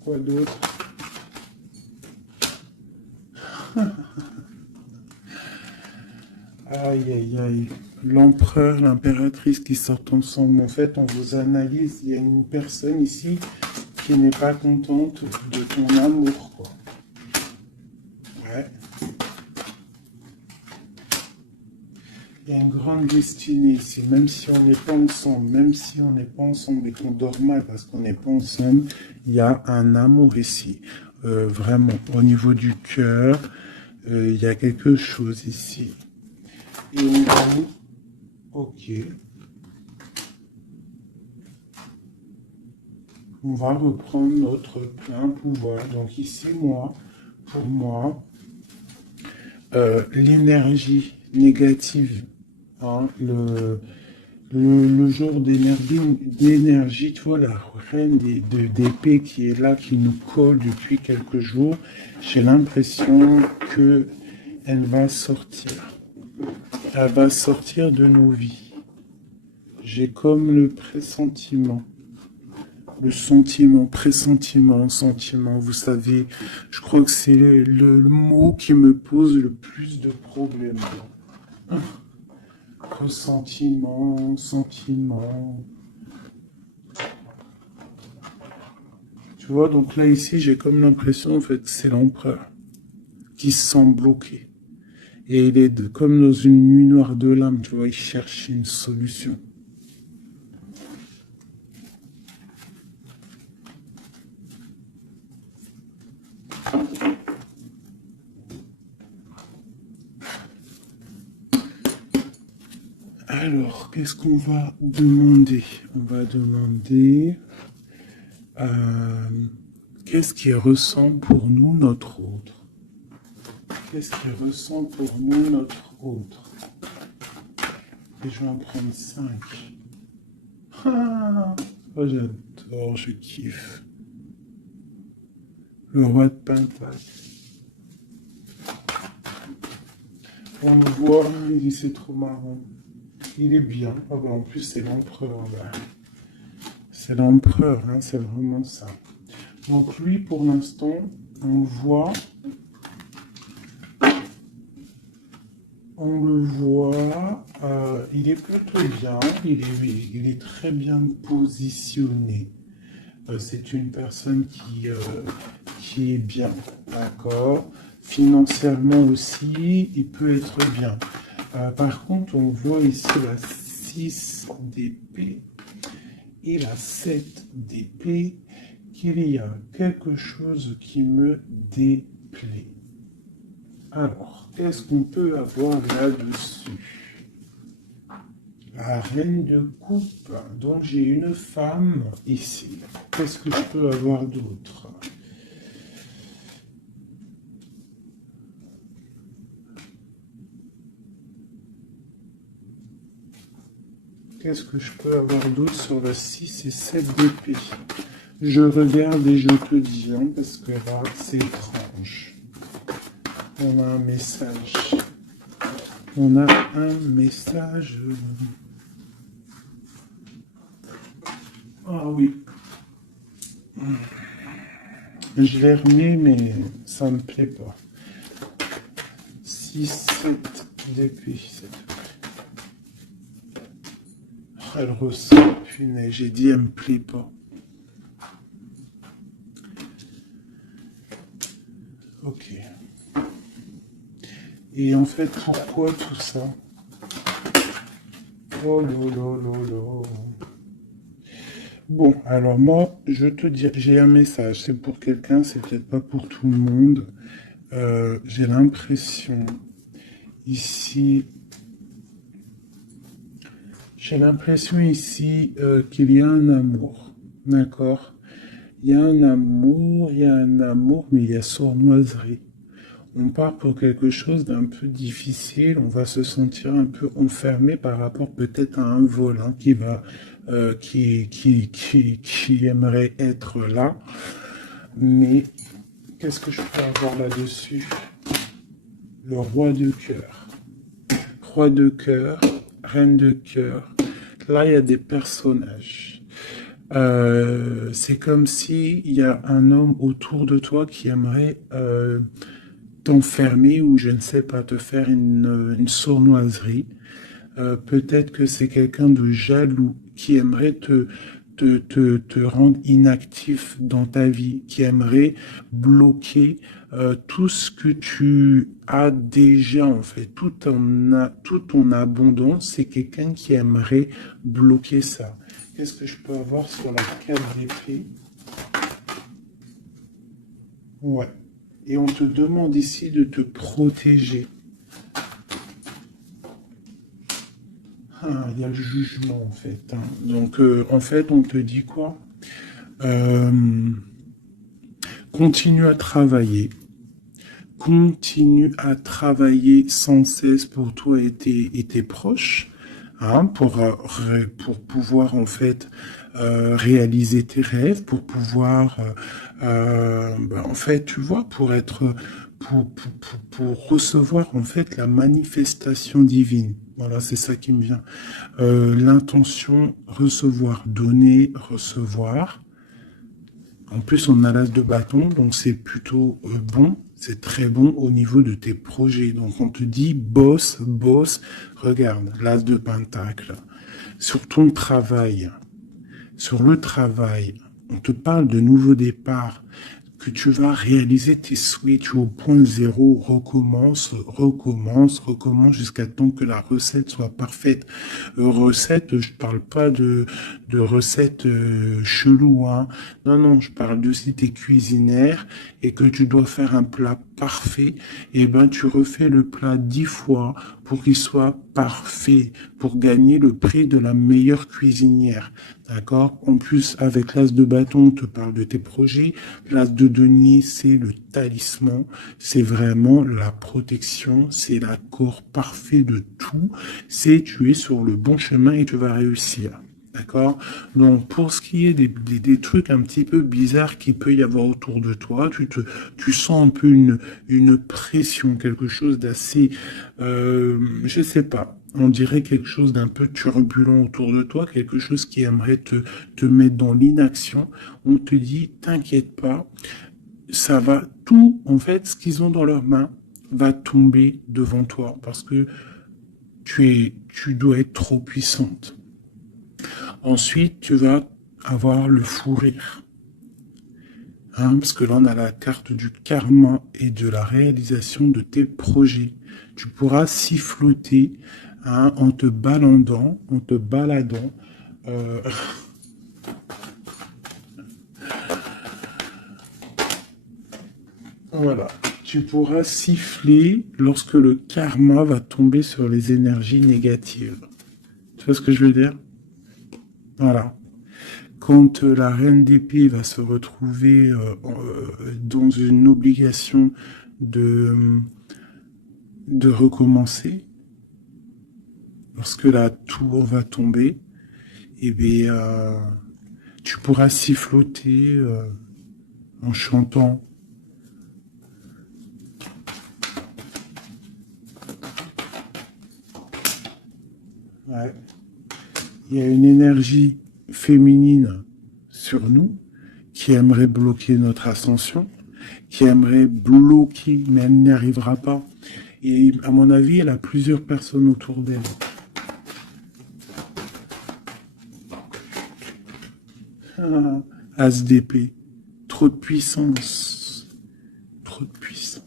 Quoi d'autre? Aïe, aïe, aïe. L'empereur, l'impératrice qui sortent ensemble. En fait, on vous analyse. Il y a une personne ici qui n'est pas contente de ton amour, quoi. Ouais. Il y a une grande destinée ici, même si on n'est pas ensemble, même si on n'est pas ensemble et qu'on dort mal parce qu'on n'est pas ensemble, il y a un amour ici. Vraiment, au niveau du cœur, il y a quelque chose ici. Et on va où? Ok. On va reprendre notre plein pouvoir. Donc ici, moi, pour moi, l'énergie négative, hein, le genre d'énergie, tu vois, la reine d'épée qui est là, qui nous colle depuis quelques jours, j'ai l'impression que elle va sortir. Elle va sortir de nos vies. J'ai comme le pressentiment. Le sentiment, pressentiment, sentiment, vous savez, je crois que c'est le mot qui me pose le plus de problèmes. Ressentiment, sentiment. Tu vois, donc là, ici, j'ai comme l'impression, en fait, que c'est l'empereur qui se sent bloqué. Et il est comme dans une nuit noire de l'âme, tu vois, il cherche une solution. Alors, qu'est-ce qu'on va demander? On va demander qu'est-ce qui ressent pour nous notre autre? Qu'est-ce qu'il ressent pour nous, notre autre? Et je vais en prendre 5. Ah, oh, j'adore, je kiffe. Le roi de Pentacle. On le voit, il dit c'est trop marrant. Il est bien. Ah ben, en plus, c'est l'empereur. Là. C'est l'empereur, hein, c'est vraiment ça. Donc lui, pour l'instant, on le voit. On le voit, il est plutôt bien, il est très bien positionné. C'est une personne qui est bien, d'accord. Financièrement aussi, il peut être bien. Par contre, on voit ici la 6 d'épée et la 7 d'épée, qu'il y a quelque chose qui me déplaît. Alors, qu'est-ce qu'on peut avoir là-dessus? La reine de coupe. Donc, j'ai une femme ici. Qu'est-ce que je peux avoir d'autre? Qu'est-ce que je peux avoir d'autre sur la 6 et 7 d'épée? Je regarde et je te dis, hein, parce que là, c'est étrange. On a un message. On a un message. Ah oui. Je l'ai remis, mais ça ne me plaît pas. 6, 7 d'épée. Elle ressent. Punaise, j'ai dit, elle me plaît pas. Ok. Et en fait, pourquoi tout ça? Oh là là là là. Bon, alors moi, je te dis, j'ai un message. C'est pour quelqu'un, c'est peut-être pas pour tout le monde. J'ai l'impression ici, qu'il y a un amour, d'accord? Il y a un amour, mais il y a sournoiserie. On part pour quelque chose d'un peu difficile, on va se sentir un peu enfermé par rapport peut-être à un volant qui aimerait être là. Mais qu'est-ce que je peux avoir là-dessus? Le roi de cœur. Roi de cœur, reine de cœur. Là, il y a des personnages. C'est comme si il y a un homme autour de toi qui aimerait t'enfermer ou je ne sais pas, te faire une sournoiserie. Peut-être que c'est quelqu'un de jaloux qui aimerait te rendre inactif dans ta vie, qui aimerait bloquer tout ce que tu as déjà en fait, tout ton abondance, c'est quelqu'un qui aimerait bloquer ça. Qu'est-ce que je peux avoir sur la 4 d'épée? Ouais. Et on te demande ici de te protéger. Ah, il y a le jugement en fait. Hein. Donc en fait, on te dit quoi? Continue à travailler. Continue à travailler sans cesse pour toi et tes proches. Hein, pour pouvoir en fait réaliser tes rêves, pour pouvoir en fait tu vois pour recevoir en fait la manifestation divine. Voilà, c'est ça qui me vient. L'intention, recevoir, donner, recevoir. En plus, on a l'as de bâton, donc c'est plutôt bon. C'est très bon au niveau de tes projets. Donc, on te dit, bosse, bosse. Regarde, l'as de pentacle. Sur ton travail, sur le travail, on te parle de nouveau départ, que tu vas réaliser tes souhaits, tu es au point zéro, recommence jusqu'à temps que la recette soit parfaite. Recette, je parle pas de recette chelou, hein. Non, je parle de si tu es cuisinière et que tu dois faire un plat parfait, et ben tu refais le plat 10 fois pour qu'il soit parfait, pour gagner le prix de la meilleure cuisinière. D'accord? En plus, avec l'as de bâton, on te parle de tes projets. L'as de denier, c'est le talisman. C'est vraiment la protection. C'est l'accord parfait de tout. C'est tu es sur le bon chemin et tu vas réussir. D'accord? Donc, pour ce qui est des trucs un petit peu bizarres qu'il peut y avoir autour de toi, tu sens un peu une pression, quelque chose d'assez, je sais pas, on dirait quelque chose d'un peu turbulent autour de toi, quelque chose qui aimerait te mettre dans l'inaction. On te dit, t'inquiète pas, ça va, tout, en fait, ce qu'ils ont dans leurs mains va tomber devant toi parce que tu dois être trop puissante. Ensuite, tu vas avoir le fou rire. Hein, parce que là, on a la carte du karma et de la réalisation de tes projets. Tu pourras siffloter hein, en te baladant, euh, voilà. Tu pourras siffler lorsque le karma va tomber sur les énergies négatives. Tu vois ce que je veux dire? Voilà. Quand la reine d'épée va se retrouver dans une obligation de, de recommencer, lorsque la tour va tomber, eh bien, tu pourras siffloter en chantant. Ouais. Il y a une énergie féminine sur nous qui aimerait bloquer notre ascension, qui aimerait bloquer, mais elle n'y arrivera pas. Et à mon avis, elle a plusieurs personnes autour d'elle. Ah, As d'épée, trop de puissance, trop de puissance.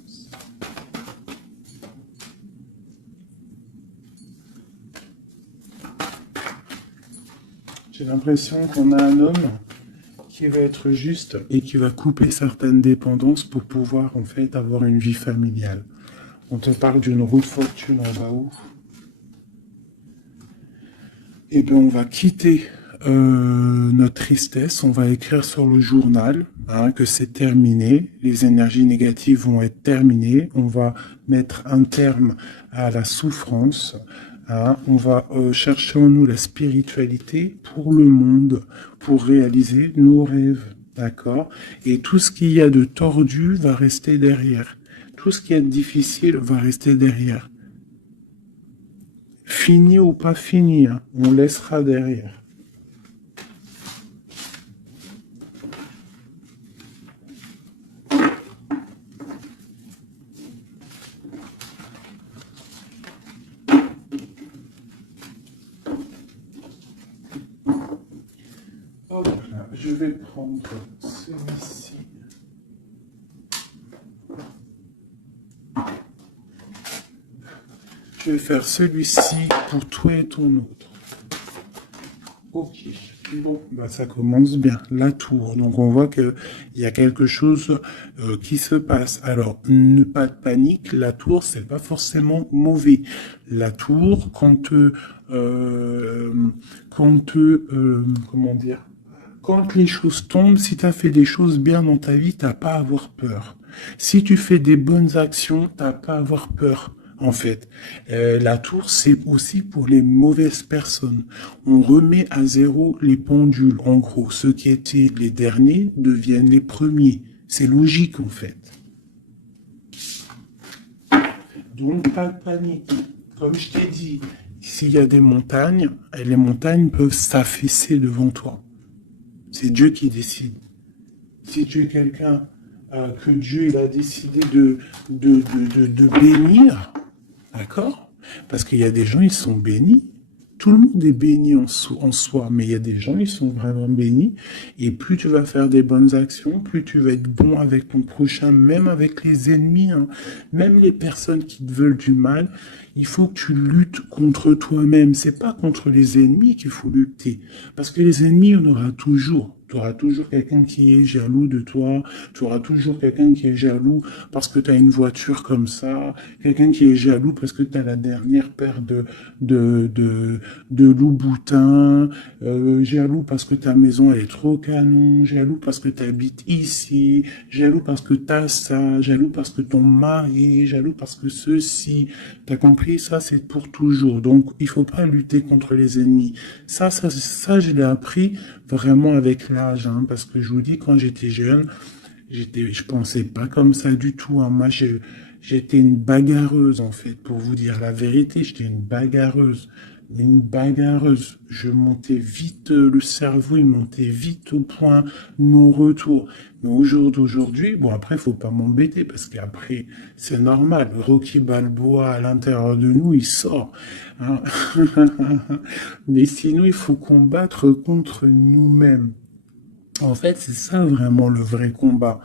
J'ai l'impression qu'on a un homme qui va être juste et qui va couper certaines dépendances pour pouvoir en fait avoir une vie familiale. On te parle d'une roue de fortune en bas haut. Et bien on va quitter notre tristesse, on va écrire sur le journal hein, que c'est terminé, les énergies négatives vont être terminées, on va mettre un terme à la souffrance, hein, on va chercher en nous la spiritualité pour le monde, pour réaliser nos rêves, d'accord? Et tout ce qu'il y a de tordu va rester derrière, tout ce qui est difficile va rester derrière. Fini ou pas fini, hein, on laissera derrière. Hop là, je vais prendre celui-ci. Je vais faire celui-ci pour toi et ton autre. Ok. Bon, bah ça commence bien. La tour. Donc on voit qu'il y a quelque chose qui se passe. Alors, ne pas de panique. La tour, c'est pas forcément mauvais. La tour, comment dire, quand les choses tombent, si tu as fait des choses bien dans ta vie, t'as pas à avoir peur. Si tu fais des bonnes actions, t'as pas à avoir peur. En fait, la tour, c'est aussi pour les mauvaises personnes. On remet à zéro les pendules. En gros, ceux qui étaient les derniers deviennent les premiers. C'est logique, en fait. Donc, pas de panique. Comme je t'ai dit, s'il y a des montagnes, les montagnes peuvent s'affaisser devant toi. C'est Dieu qui décide. Si tu es quelqu'un que Dieu il a décidé de bénir, d'accord? Parce qu'il y a des gens, ils sont bénis. Tout le monde est béni en soi, mais il y a des gens, ils sont vraiment bénis. Et plus tu vas faire des bonnes actions, plus tu vas être bon avec ton prochain, même avec les ennemis, hein. Même les personnes qui te veulent du mal. Il faut que tu luttes contre toi-même. C'est pas contre les ennemis qu'il faut lutter. Parce que les ennemis, on aura toujours. Tu auras toujours quelqu'un qui est jaloux de toi, tu auras toujours quelqu'un qui est jaloux parce que tu as une voiture comme ça, quelqu'un qui est jaloux parce que tu as la dernière paire de Louboutin, jaloux parce que ta maison elle est trop canon, jaloux parce que tu habites ici, jaloux parce que tu as ça, jaloux parce que ton mari, jaloux parce que ceci. T'as compris? Ça, c'est pour toujours. Donc, il faut pas lutter contre les ennemis. Ça, je l'ai appris vraiment avec l'âge, hein, parce que je vous dis, quand j'étais jeune, je pensais pas comme ça du tout, hein. Moi, j'étais une bagarreuse, en fait, pour vous dire la vérité. J'étais une bagarreuse. Une bagarreuse. Je montais vite, le cerveau, il montait vite au point non-retour. Mais au jour d'aujourd'hui, bon, après, faut pas m'embêter, parce qu'après, c'est normal. Rocky Balboa, à l'intérieur de nous, il sort, hein. Mais sinon, il faut combattre contre nous-mêmes. En fait, c'est ça vraiment le vrai combat.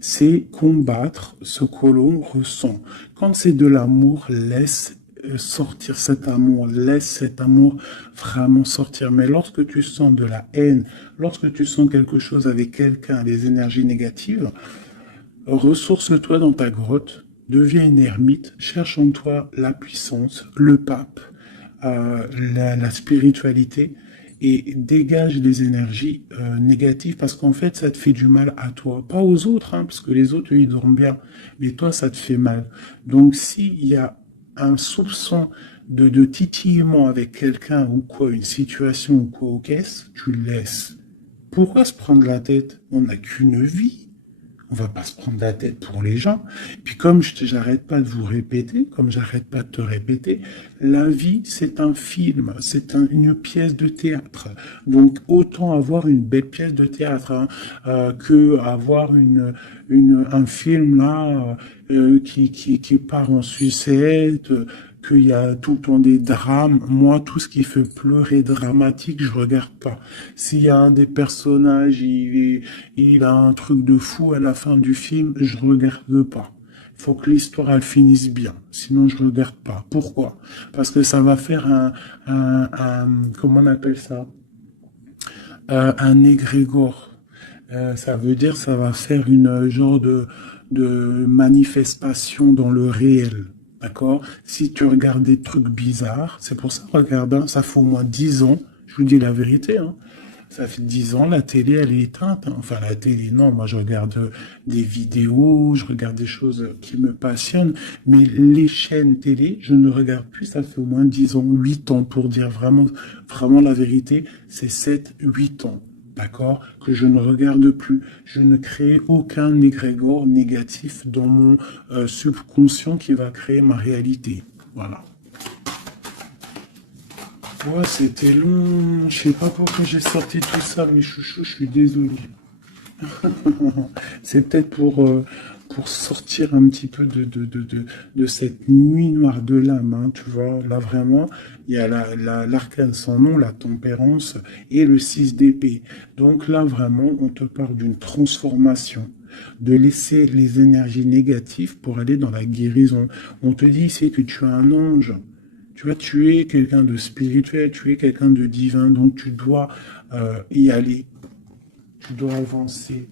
C'est combattre ce que l'on ressent. Quand c'est de l'amour, laisse sortir cet amour, laisse cet amour vraiment sortir. Mais lorsque tu sens de la haine, lorsque tu sens quelque chose avec quelqu'un, des énergies négatives, ressource-toi dans ta grotte, deviens une ermite, cherche en toi la puissance, le pape, la spiritualité et dégage les énergies négatives parce qu'en fait ça te fait du mal à toi, pas aux autres, hein, parce que les autres eux, ils dorment bien, mais toi ça te fait mal. Donc s'il y a un soupçon de titillement avec quelqu'un ou quoi, une situation ou quoi au caisse, tu le laisses. Pourquoi se prendre la tête? On n'a qu'une vie. On va pas se prendre la tête pour les gens. Puis comme j'arrête pas de vous répéter, comme j'arrête pas de te répéter, la vie c'est un film, c'est une pièce de théâtre. Donc autant avoir une belle pièce de théâtre, hein, que avoir un film là qui part en sucette, qu'il y a tout le temps des drames. Moi, tout ce qui fait pleurer dramatique, je regarde pas. S'il y a un des personnages, il a un truc de fou à la fin du film, je regarde pas. Il faut que l'histoire elle finisse bien, sinon je regarde pas. Pourquoi? Parce que ça va faire comment on appelle ça? Un égrégore. Ça veut dire ça va faire une genre de manifestation dans le réel. D'accord? Si tu regardes des trucs bizarres, c'est pour ça, regarde, hein, ça fait au moins 10 ans, je vous dis la vérité, hein, ça fait 10 ans, la télé, elle est éteinte, hein. Enfin, la télé, non, moi je regarde des vidéos, je regarde des choses qui me passionnent, mais les chaînes télé, je ne regarde plus, ça fait au moins 10 ans, 8 ans, pour dire vraiment, vraiment la vérité, c'est 7, 8 ans. D'accord? Que je ne regarde plus. Je ne crée aucun égrégore négatif dans mon subconscient qui va créer ma réalité. Voilà. Ouais, c'était long. Je sais pas pourquoi j'ai sorti tout ça, mes chouchous, je suis désolé. C'est peut-être pour sortir un petit peu de cette nuit noire de l'âme, hein, tu vois. Là, vraiment, il y a l'arcane sans nom, la tempérance et le 6 d'épée. Donc là, vraiment, on te parle d'une transformation, de laisser les énergies négatives pour aller dans la guérison. On te dit, c'est que tu es un ange. Tu vois, tu es quelqu'un de spirituel, tu es quelqu'un de divin, donc tu dois y aller, tu dois avancer,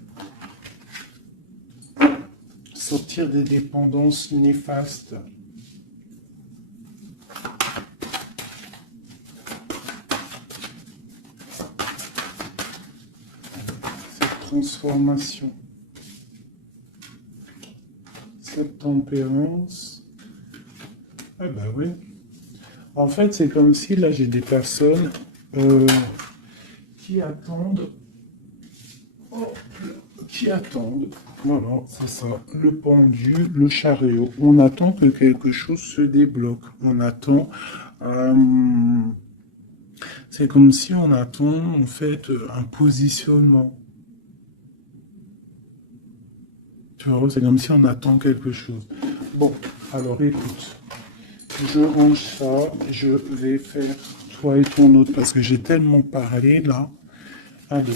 sortir des dépendances néfastes. Cette transformation, cette tempérance. Ah bah oui. En fait, c'est comme si là j'ai des personnes qui attendent, oh, qui attendent. Voilà, c'est ça. Le pendu, le chariot. On attend que quelque chose se débloque. On attend. euh, c'est comme si on attend en fait un positionnement. Tu vois, c'est comme si on attend quelque chose. Bon, alors écoute, je range ça, je vais faire toi et ton autre parce que j'ai tellement parlé là. Allez.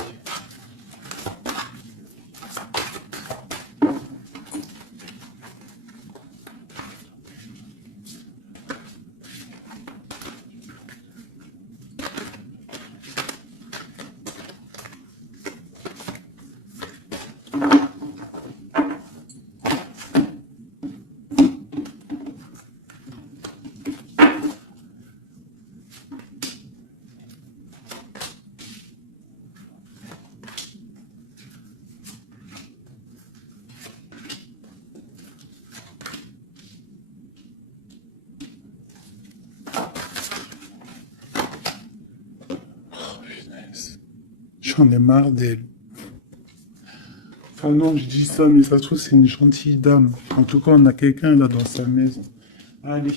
J'en ai marre d'elle. Enfin non, je dis ça, mais ça se trouve, c'est une gentille dame. En tout cas, on a quelqu'un là dans sa maison. Allez.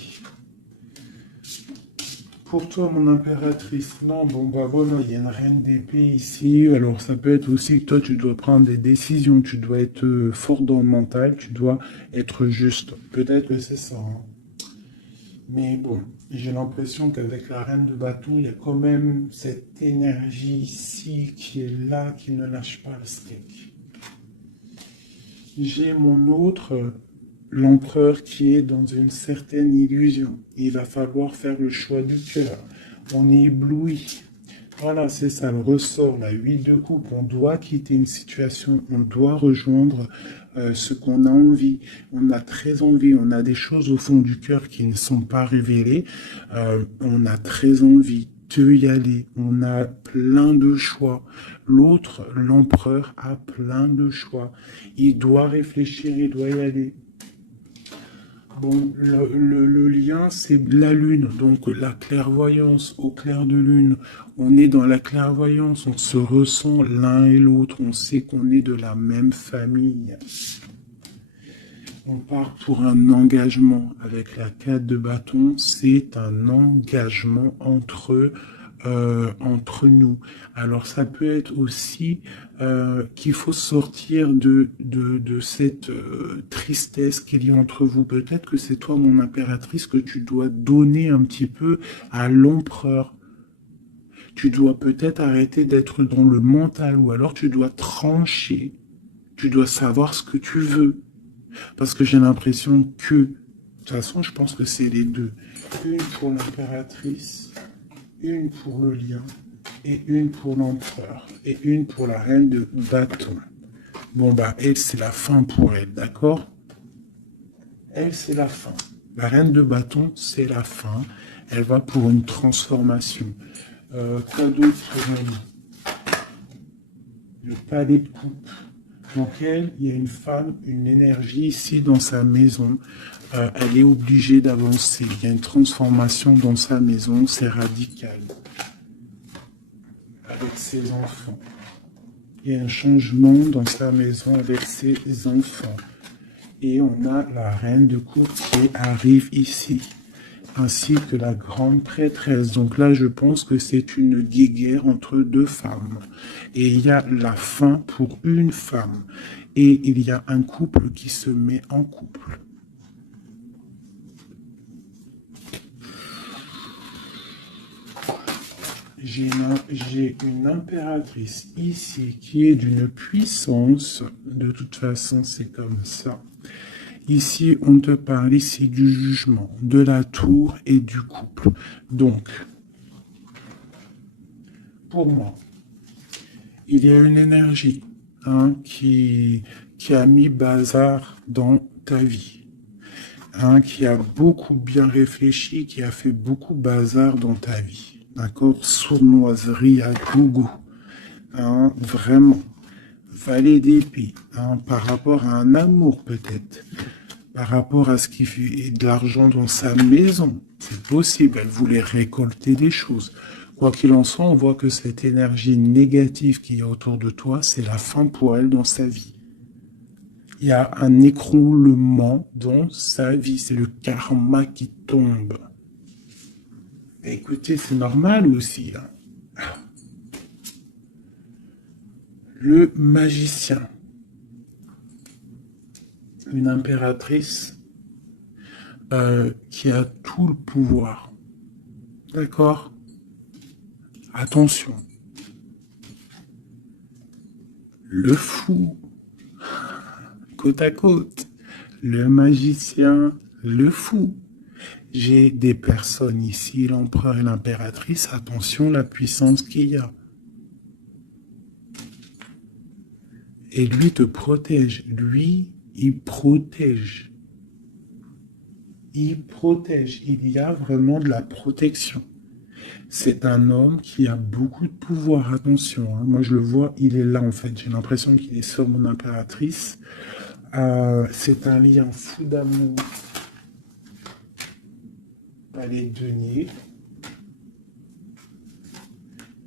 Pour toi, mon impératrice, non, bon, bah voilà, il y a une reine d'épée ici. Alors, ça peut être aussi que toi, tu dois prendre des décisions. Tu dois être fort dans le mental. Tu dois être juste. Peut-être que c'est ça, hein. Mais bon, j'ai l'impression qu'avec la reine de bâton, il y a quand même cette énergie ici qui est là, qui ne lâche pas le steak. J'ai mon autre, l'empereur qui est dans une certaine illusion. Il va falloir faire le choix du cœur. On est ébloui. Voilà, c'est ça le ressort, la 8 de coupe. On doit quitter une situation, on doit rejoindre ce qu'on a envie. On a très envie, on a des choses au fond du cœur qui ne sont pas révélées. On a très envie de y aller. On a plein de choix. L'autre, l'empereur, a plein de choix. Il doit réfléchir, il doit y aller. Bon, le lien, c'est la lune, donc la clairvoyance au clair de lune. On est dans la clairvoyance, on se ressent l'un et l'autre, on sait qu'on est de la même famille. On part pour un engagement. Avec la 4 de bâton, c'est un engagement entre nous. Alors ça peut être aussi qu'il faut sortir de cette tristesse qu'il y a entre vous. Peut-être que c'est toi, mon impératrice, que tu dois donner un petit peu à l'empereur. Tu dois peut-être arrêter d'être dans le mental, ou alors tu dois trancher. Tu dois savoir ce que tu veux. Parce que j'ai l'impression que, de toute façon, je pense que c'est les deux. Une pour l'impératrice, une pour le lion, et une pour l'empereur, et une pour la reine de bâton. Bon, bah, elle, c'est la fin pour elle, d'accord? Elle, c'est la fin. La reine de bâton, c'est la fin. Elle va pour une transformation. Quoi d'autre pour elle? Le palais de coupe. Donc elle, il y a une femme, une énergie ici dans sa maison. Elle est obligée d'avancer. Il y a une transformation dans sa maison, c'est radical. Avec ses enfants. Il y a un changement dans sa maison avec ses enfants. Et on a la reine de coupe qui arrive ici, ainsi que la grande prêtresse. Donc là, je pense que c'est une guéguerre entre deux femmes. Et il y a la fin pour une femme. Et il y a un couple qui se met en couple. J'ai une impératrice ici qui est d'une puissance. De toute façon, c'est comme ça. Ici, on te parle ici du jugement, de la tour et du couple. Donc, pour moi, il y a une énergie qui a mis bazar dans ta vie. Qui a beaucoup bien réfléchi, qui a fait beaucoup bazar dans ta vie. D'accord? Sournoiserie à gogo. Vraiment. Valet d'épée. Par rapport à un amour, peut-être. Par rapport à ce qui fait de l'argent dans sa maison. C'est possible. Elle voulait récolter des choses. Quoi qu'il en soit, on voit que cette énergie négative qu'il y a autour de toi, c'est la fin pour elle dans sa vie. Il y a un écroulement dans sa vie. C'est le karma qui tombe. Écoutez, c'est normal aussi. Le magicien. Une impératrice qui a tout le pouvoir. D'accord? Attention. Le fou. Côte à côte. Le magicien, le fou. J'ai des personnes ici, l'empereur et l'impératrice. Attention la puissance qu'il y a. Et lui te protège. Lui, il protège. Il protège. Il y a vraiment de la protection. C'est un homme qui a beaucoup de pouvoir. Attention, moi je le vois, il est là en fait. J'ai l'impression qu'il est sur mon impératrice. C'est un lien fou d'amour. Palais de denier.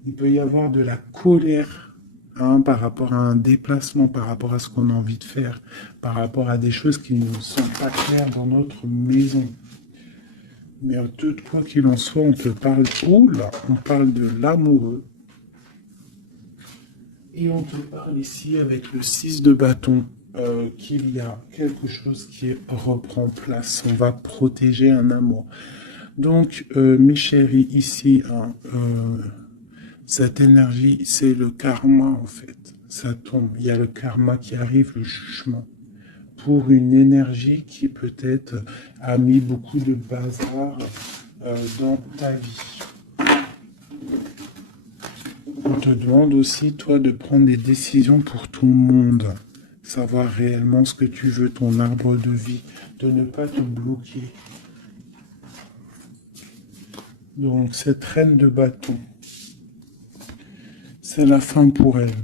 Il peut y avoir de la colère hein, par rapport à un déplacement, par rapport à ce qu'on a envie de faire, par rapport à des choses qui ne sont pas claires dans notre maison. Mais de quoi qu'il en soit, on te parle, oh là, on parle de l'amoureux. Et on te parle ici avec le 6 de bâton qu'il y a quelque chose qui reprend place. On va protéger un amour. Donc, mes chéris, ici, hein, cette énergie, c'est le karma en fait. Ça tombe. Il y a le karma qui arrive, le jugement. Pour une énergie qui peut-être a mis beaucoup de bazar dans ta vie. On te demande aussi, toi, de prendre des décisions pour ton monde. Savoir réellement ce que tu veux, ton arbre de vie, de ne pas te bloquer. Donc, cette reine de bâton, c'est la fin pour elle.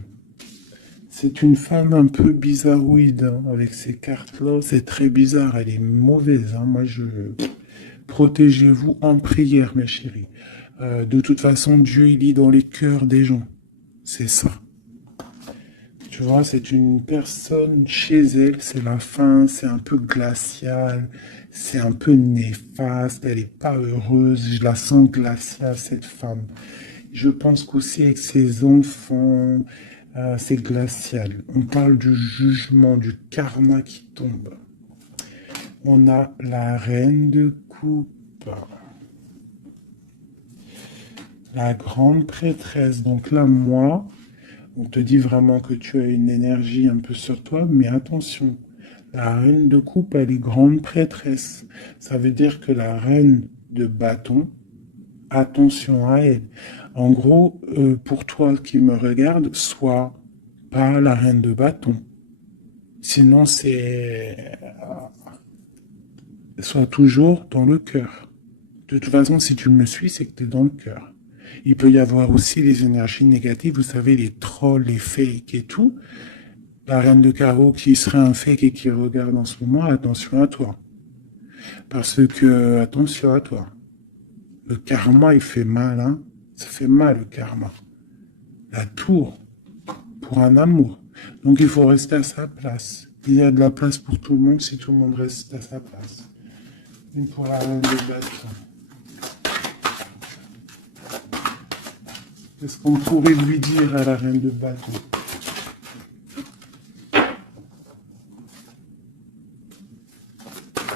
C'est une femme un peu bizarroïde, hein, avec ces cartes-là. C'est très bizarre, elle est mauvaise. Hein. Moi, protégez-vous en prière, mes chéris. De toute façon, Dieu, il lit dans les cœurs des gens. C'est ça. Tu vois, c'est une personne chez elle, c'est la fin, c'est un peu glacial, c'est un peu néfaste, elle n'est pas heureuse, je la sens glaciale, cette femme. Je pense qu'aussi avec ses enfants, c'est glacial. On parle du jugement, du karma qui tombe. On a la reine de coupe. La grande prêtresse. Donc là, moi, on te dit vraiment que tu as une énergie un peu sur toi, mais attention. La reine de coupe, elle est grande prêtresse. Ça veut dire que la reine de bâton, attention à elle. En gros, pour toi qui me regarde, sois pas la reine de bâton. Sinon, sois toujours dans le cœur. De toute façon, si tu me suis, c'est que tu es dans le cœur. Il peut y avoir aussi les énergies négatives, vous savez, les trolls, les fakes et tout. La reine de carreau qui serait un fake et qui regarde en ce moment, attention à toi. Parce que, attention à toi. Le karma, il fait mal, hein. Ça fait mal, le karma. La tour, pour un amour. Donc, il faut rester à sa place. Il y a de la place pour tout le monde si tout le monde reste à sa place. Une pour la reine de bâton. Qu'est-ce qu'on pourrait lui dire à la reine de bâton?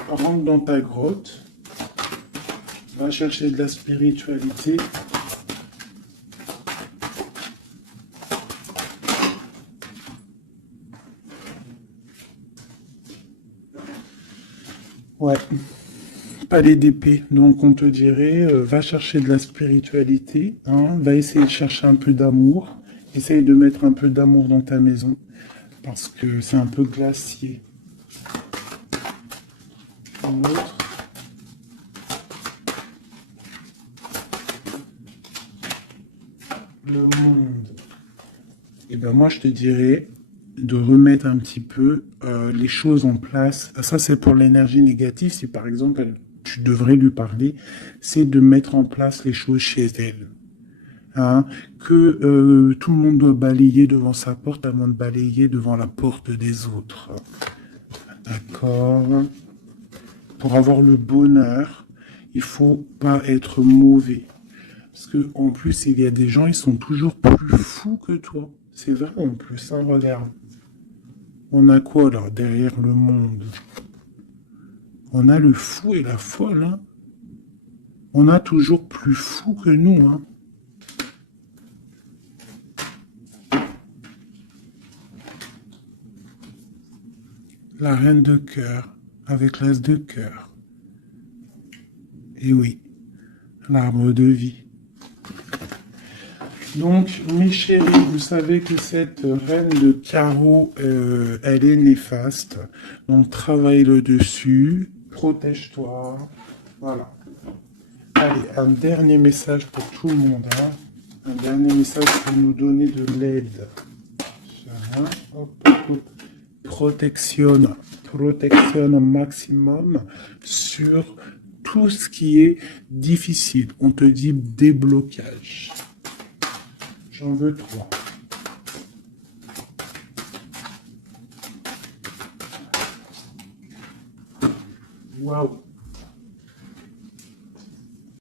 Rentre dans ta grotte, va chercher de la spiritualité. Ouais, palais d'épée. Donc on te dirait, va chercher de la spiritualité, hein, va essayer de chercher un peu d'amour, essaye de mettre un peu d'amour dans ta maison, parce que c'est un peu glacier. Un autre. Le monde. Et ben moi je te dirais de remettre un petit peu les choses en place. Ça c'est pour l'énergie négative. Si par exemple tu devrais lui parler, c'est de mettre en place les choses chez elle. Hein, que tout le monde doit balayer devant sa porte avant de balayer devant la porte des autres. D'accord. Pour avoir le bonheur, il faut pas être mauvais. Parce que en plus, il y a des gens, ils sont toujours plus fous que toi. C'est vrai en plus, hein, regarde. On a quoi là, derrière le monde? On a le fou et la folle, hein. On a toujours plus fou que nous, hein. La reine de cœur, avec l'as de cœur. Et oui, l'arbre de vie. Donc, mes chéris, vous savez que cette reine de carreau, elle est néfaste. Donc, travaille le dessus, protège-toi. Voilà. Allez, un dernier message pour tout le monde. Hein. Un dernier message pour nous donner de l'aide. Hop, hop, hop. Protection au maximum sur tout ce qui est difficile. On te dit déblocage. J'en veux 3. Waouh.